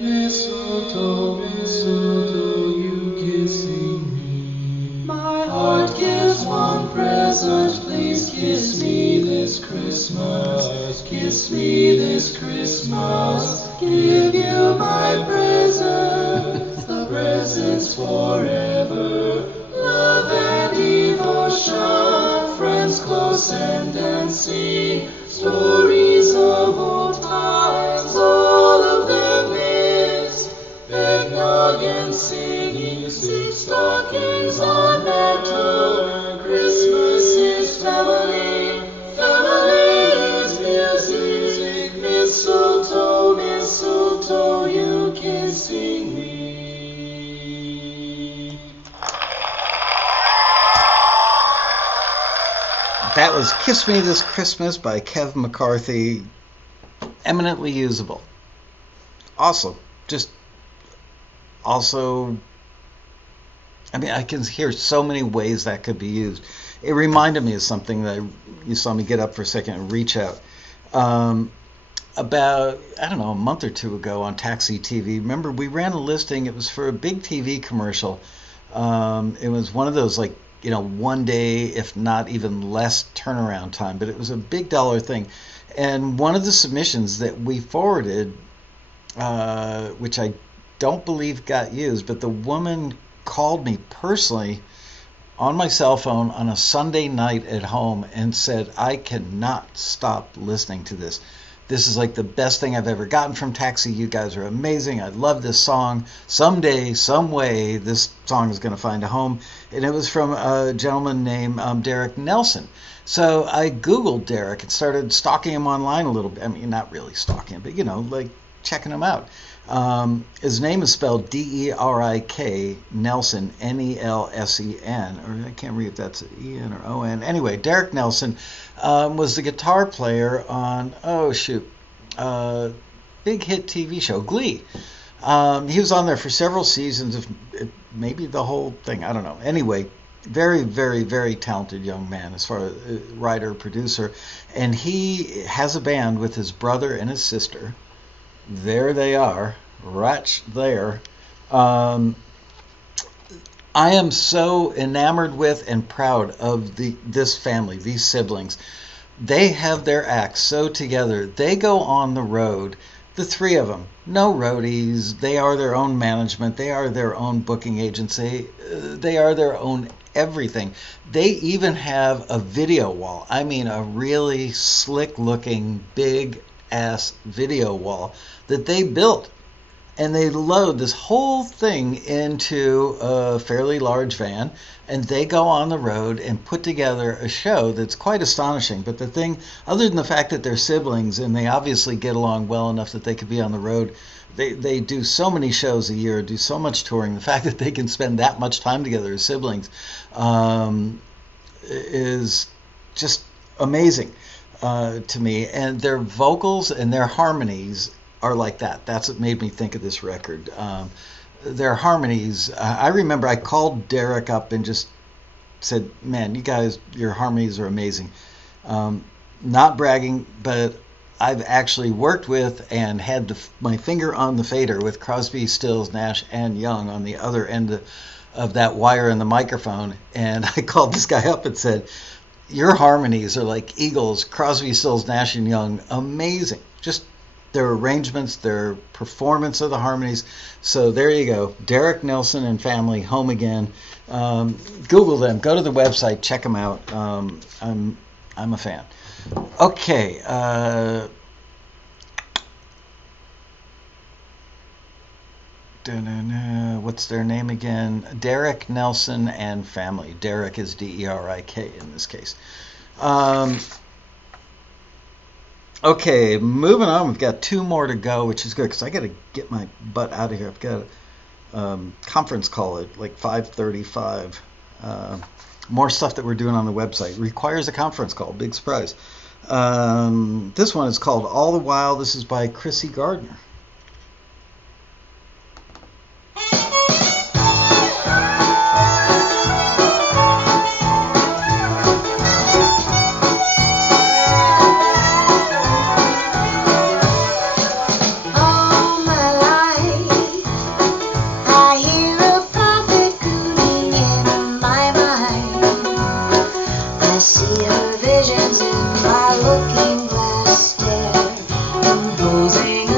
Mistletoe, mistletoe, you kissing me. My heart gives one present. Please kiss me this Christmas. Kiss me this Christmas. Give you my presents. The presents forever. Love and devotion. Friends close and dancing. Stories of old times, all of them missed. Eggnog and singing, 6 stockings on mantle. Christmas is family. That was Kiss Me This Christmas by Kev McCarthy. Eminently usable. Awesome. Just also, I mean, I can hear so many ways that could be used. It reminded me of something that you saw me get up for a second and reach out. About, I don't know, a month or two ago on Taxi TV. Remember, we ran a listing. It was for a big TV commercial. It was one of those, like, you know, one day, if not even less turnaround time. But it was a big dollar thing. And one of the submissions that we forwarded, which I don't believe got used, but the woman called me personally on my cell phone on a Sunday night at home and said, I cannot stop listening to this. This is like the best thing I've ever gotten from Taxi. You guys are amazing. I love this song. Someday, some way, this song is going to find a home. And it was from a gentleman named Derek Nelson. So I Googled Derek and started stalking him online a little bit. I mean, not really stalking him, but, you know, like checking him out. His name is spelled D-E-R-I-K, Nelson, N-E-L-S-E-N, or I can't read if that's E-N or O-N. Anyway, Derek Nelson was the guitar player on, big hit TV show, Glee. He was on there for several seasons, of maybe the whole thing, I don't know. Anyway, very, very, very talented young man as far as writer, producer, and he has a band with his brother and his sister. There they are, right there. I am so enamored with and proud of this family, these siblings. They have their acts so together. They go on the road, the three of them, no roadies. They are their own management. They are their own booking agency. They are their own everything. They even have a video wall. I mean, a really slick-looking, big-ass video wall that they built. And they load this whole thing into a fairly large van, and they go on the road and put together a show that's quite astonishing. But the thing, other than the fact that they're siblings and they obviously get along well enough that they could be on the road, they do so many shows a year, do so much touring. The fact that they can spend that much time together as siblings is just amazing to me. And their vocals and their harmonies are like that. That's what made me think of this record. Their harmonies, I remember I called Derek up and just said, man, you guys, your harmonies are amazing. Not bragging, but I've actually worked with and had my finger on the fader with Crosby, Stills, Nash, and Young on the other end of that wire in the microphone. And I called this guy up and said, your harmonies are like Eagles, Crosby, Stills, Nash, and Young. Amazing. Just their arrangements, their performance of the harmonies. So there you go. Derek Nelson and family, home again. Google them. Go to the website. Check them out. I'm a fan. Okay. What's their name again? Derek Nelson and family. Derek is D-E-R-I-K in this case. Okay, moving on. We've got two more to go, which is good because I got to get my butt out of here. I've got a conference call at like 5:35. More stuff that we're doing on the website. Requires a conference call. Big surprise. This one is called All the While. This is by Chrissy Gardner. Visions in my looking glass stare, composing a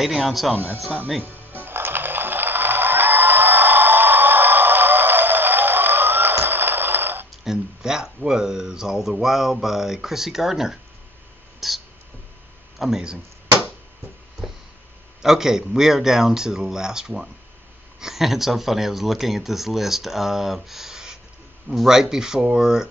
Fading on Its Own. That's not me. And that was All the While by Chrissy Gardner. It's amazing. Okay, we are down to the last one. It's so funny. I was looking at this list right before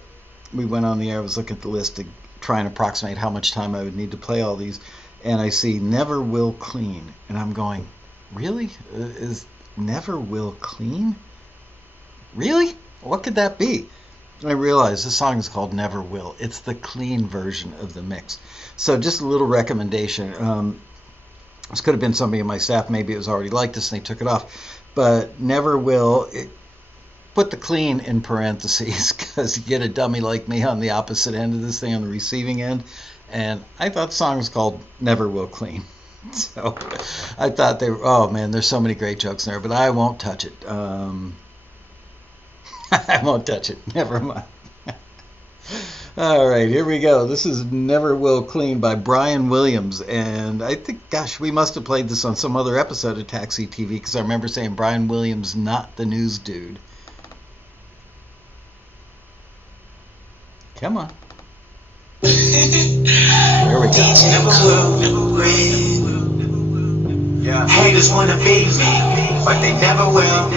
we went on the air. I was looking at the list to try and approximate how much time I would need to play all these, and I see Never Will Clean, and I'm going, really? Is Never Will Clean? Really? What could that be? And I realized this song is called Never Will. It's the clean version of the mix. So just a little recommendation. This could have been somebody in my staff. Maybe it was already like this and they took it off. But Never Will, put the clean in parentheses because you get a dummy like me on the opposite end of this thing, on the receiving end. And I thought the song was called Never Will Clean. So I thought they were, oh man, there's so many great jokes in there, but I won't touch it. I won't touch it. Never mind. All right, here we go. This is Never Will Clean by Brian Williams. And I think, gosh, we must have played this on some other episode of Taxi TV because I remember saying Brian Williams, not the news dude. Come on. There we go. Yeah. Haters wanna be me, but they never will.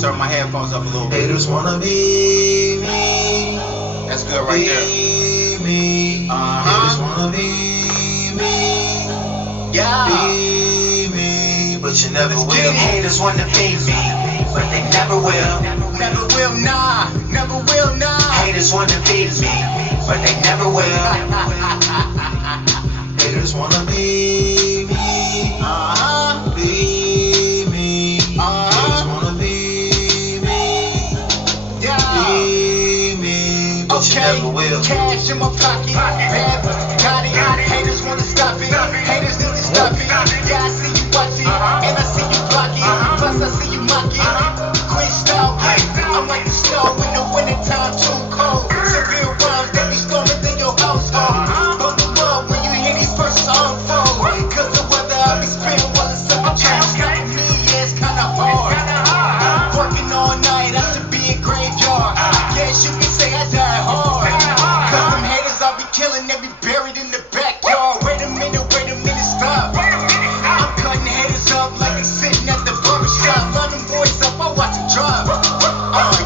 Turn my headphones up a little bit. Haters wanna be me. That's good right there. Be me. Haters wanna be me. Yeah. Be me, but you never will. Haters wanna be me, but they never will. Never will, nah. Never will, nah. Haters wanna be me, but they never will. Haters wanna be me. Be me. Haters wanna be me. Yeah. Be me, but you never will. Cash in my pocket. Bad, got it. Haters wanna stop it. Haters need to stop it. Yeah, I see you watching, and I see you blocking. Plus I see you mocking. Quit stalking. I'm like the snow in the wintertime, too cold. Severe rhymes that be storming through your household. Burn the mud when you hear these verses unfold. Cause the weather I be spitting while it's up. For me, yeah, it's kinda hard. Working all night, I should be in graveyard. I guess you can say I die hard. Cause them haters I be killing, they be buried in the backyard. Wait a minute, stop. I'm cutting haters up like I'm sitting at the barbershop. Line them boys up, I watch them drop.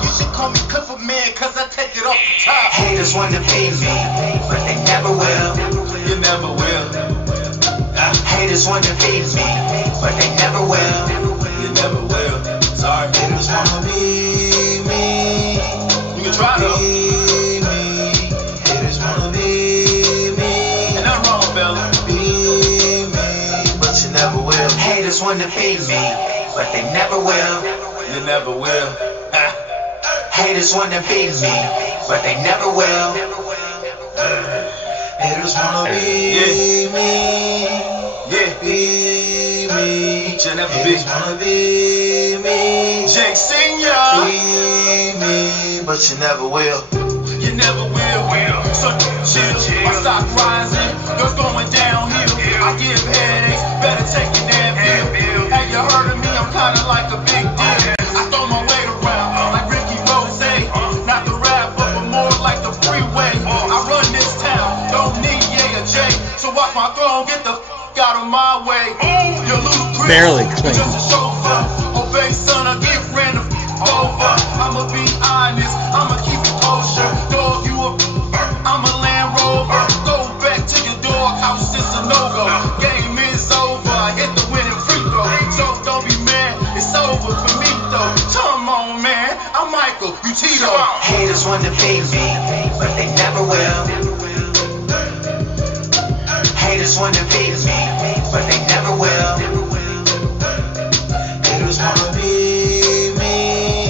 You should call me Clifford Man, cause I take it off the top. Haters wanna be me, but they never will. You never will. Haters wanna be me, but they never will. You never will. Sorry. Haters wanna be me. You can try though. Be me. Haters wanna be me. Ain't nothing wrong, fella. Be me, but you never will. Haters wanna be me, but they never will. You never will. Haters wanna be me, but they never will. Haters wanna be me. Yeah. Be me. You never Haters be. wanna be me. Jake Senior. Be me, but you never will. You never will. So chill. My stock rising. Girls going downhill. I give headaches. Better take an Advil. Have you heard of me? I'm kinda like a big deal. I throw my weight around like Ricky Rose. Not the rapper, but more like the freeway. I run this town. Don't need Ye or Jay. So watch my throne. Get the out of my way. You're ludicrous. Barely clean. Just a chauffeur. Obey, son, I get ran over. I'ma be honest. I'ma keep it kosher. Dog, you a I'm a Land Rover. Go back to your dog house. It's a no-go. Game is over. I hit the winning free throw. So don't be mad. It's over for me though. Come on, man. I'm Michael. You Tito. Haters wanna be me, but they never will. Haters wanna be me, but they never will. Haters wanna be me.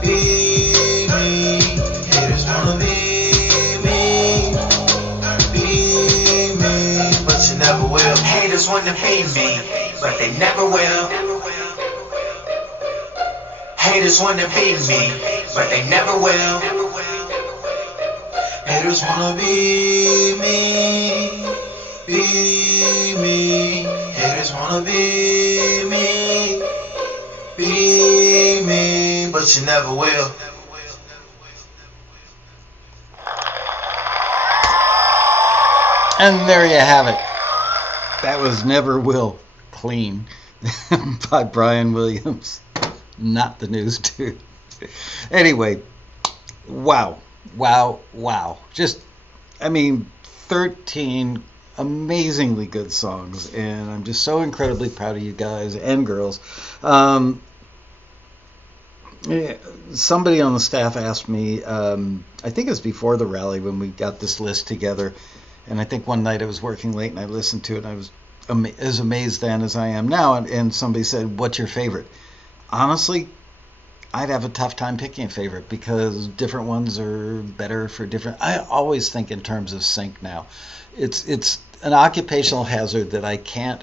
Be me. Haters wanna be me. Be me, but you never will. Haters wanna be me, but they never will. Haters wanna be me, but they never will. Haters wanna be me. Be me. Haters just wanna be me, but you never will. And there you have it. That was Never Will Clean by Brian Williams. Not the news dude. Anyway, wow. Just, 13 amazingly good songs, and I'm just so incredibly proud of you guys and girls. Somebody on the staff asked me, I think it was before the rally when we got this list together, and I think one night I was working late and I listened to it and I was as amazed then as I am now, and somebody said, what's your favorite? Honestly, I'd have a tough time picking a favorite because different ones are better for different. I always think in terms of sync now. It's an occupational hazard that I can't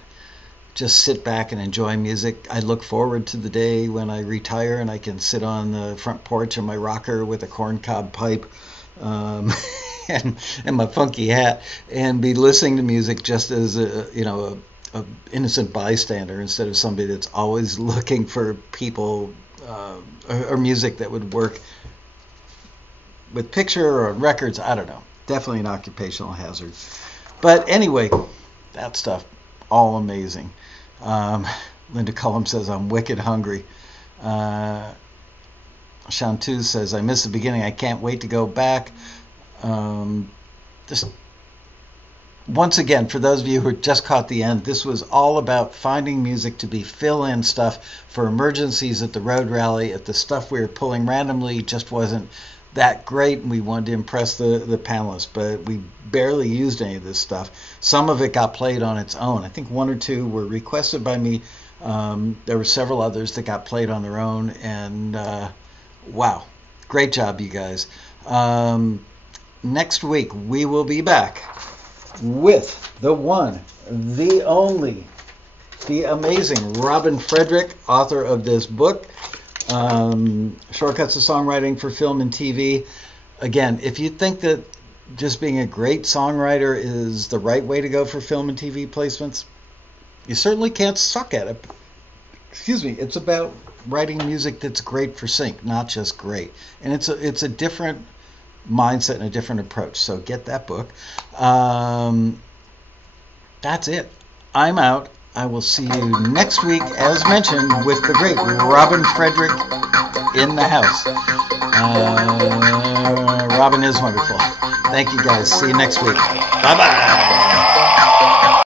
just sit back and enjoy music. I look forward to the day when I retire and I can sit on the front porch of my rocker with a corncob pipe and my funky hat and be listening to music just as a innocent bystander instead of somebody that's always looking for people or music that would work with picture or records. I don't know. Definitely an occupational hazard. But anyway, that stuff, all amazing. Linda Cullum says, I'm wicked hungry. Shantu says, I missed the beginning. I can't wait to go back. Just once again, for those of you who just caught the end, this was all about finding music to be fill-in stuff for emergencies at the road rally. If the stuff we were pulling randomly just wasn't that great, and we wanted to impress the panelists, but we barely used any of this stuff. Some of it got played on its own. I think one or two were requested by me. There were several others that got played on their own, and wow, great job, you guys. Next week, we will be back with the one, the only, the amazing Robin Frederick, author of this book, Shortcuts to Songwriting for Film and TV. Again, if you think that just being a great songwriter is the right way to go for film and TV placements, you certainly can't suck at it. Excuse me. It's about writing music that's great for sync, not just great. And it's a different mindset and a different approach. So get that book. That's it. I'm out. I will see you next week, as mentioned, with the great Robin Frederick in the house. Robin is wonderful. Thank you, guys. See you next week. Bye-bye.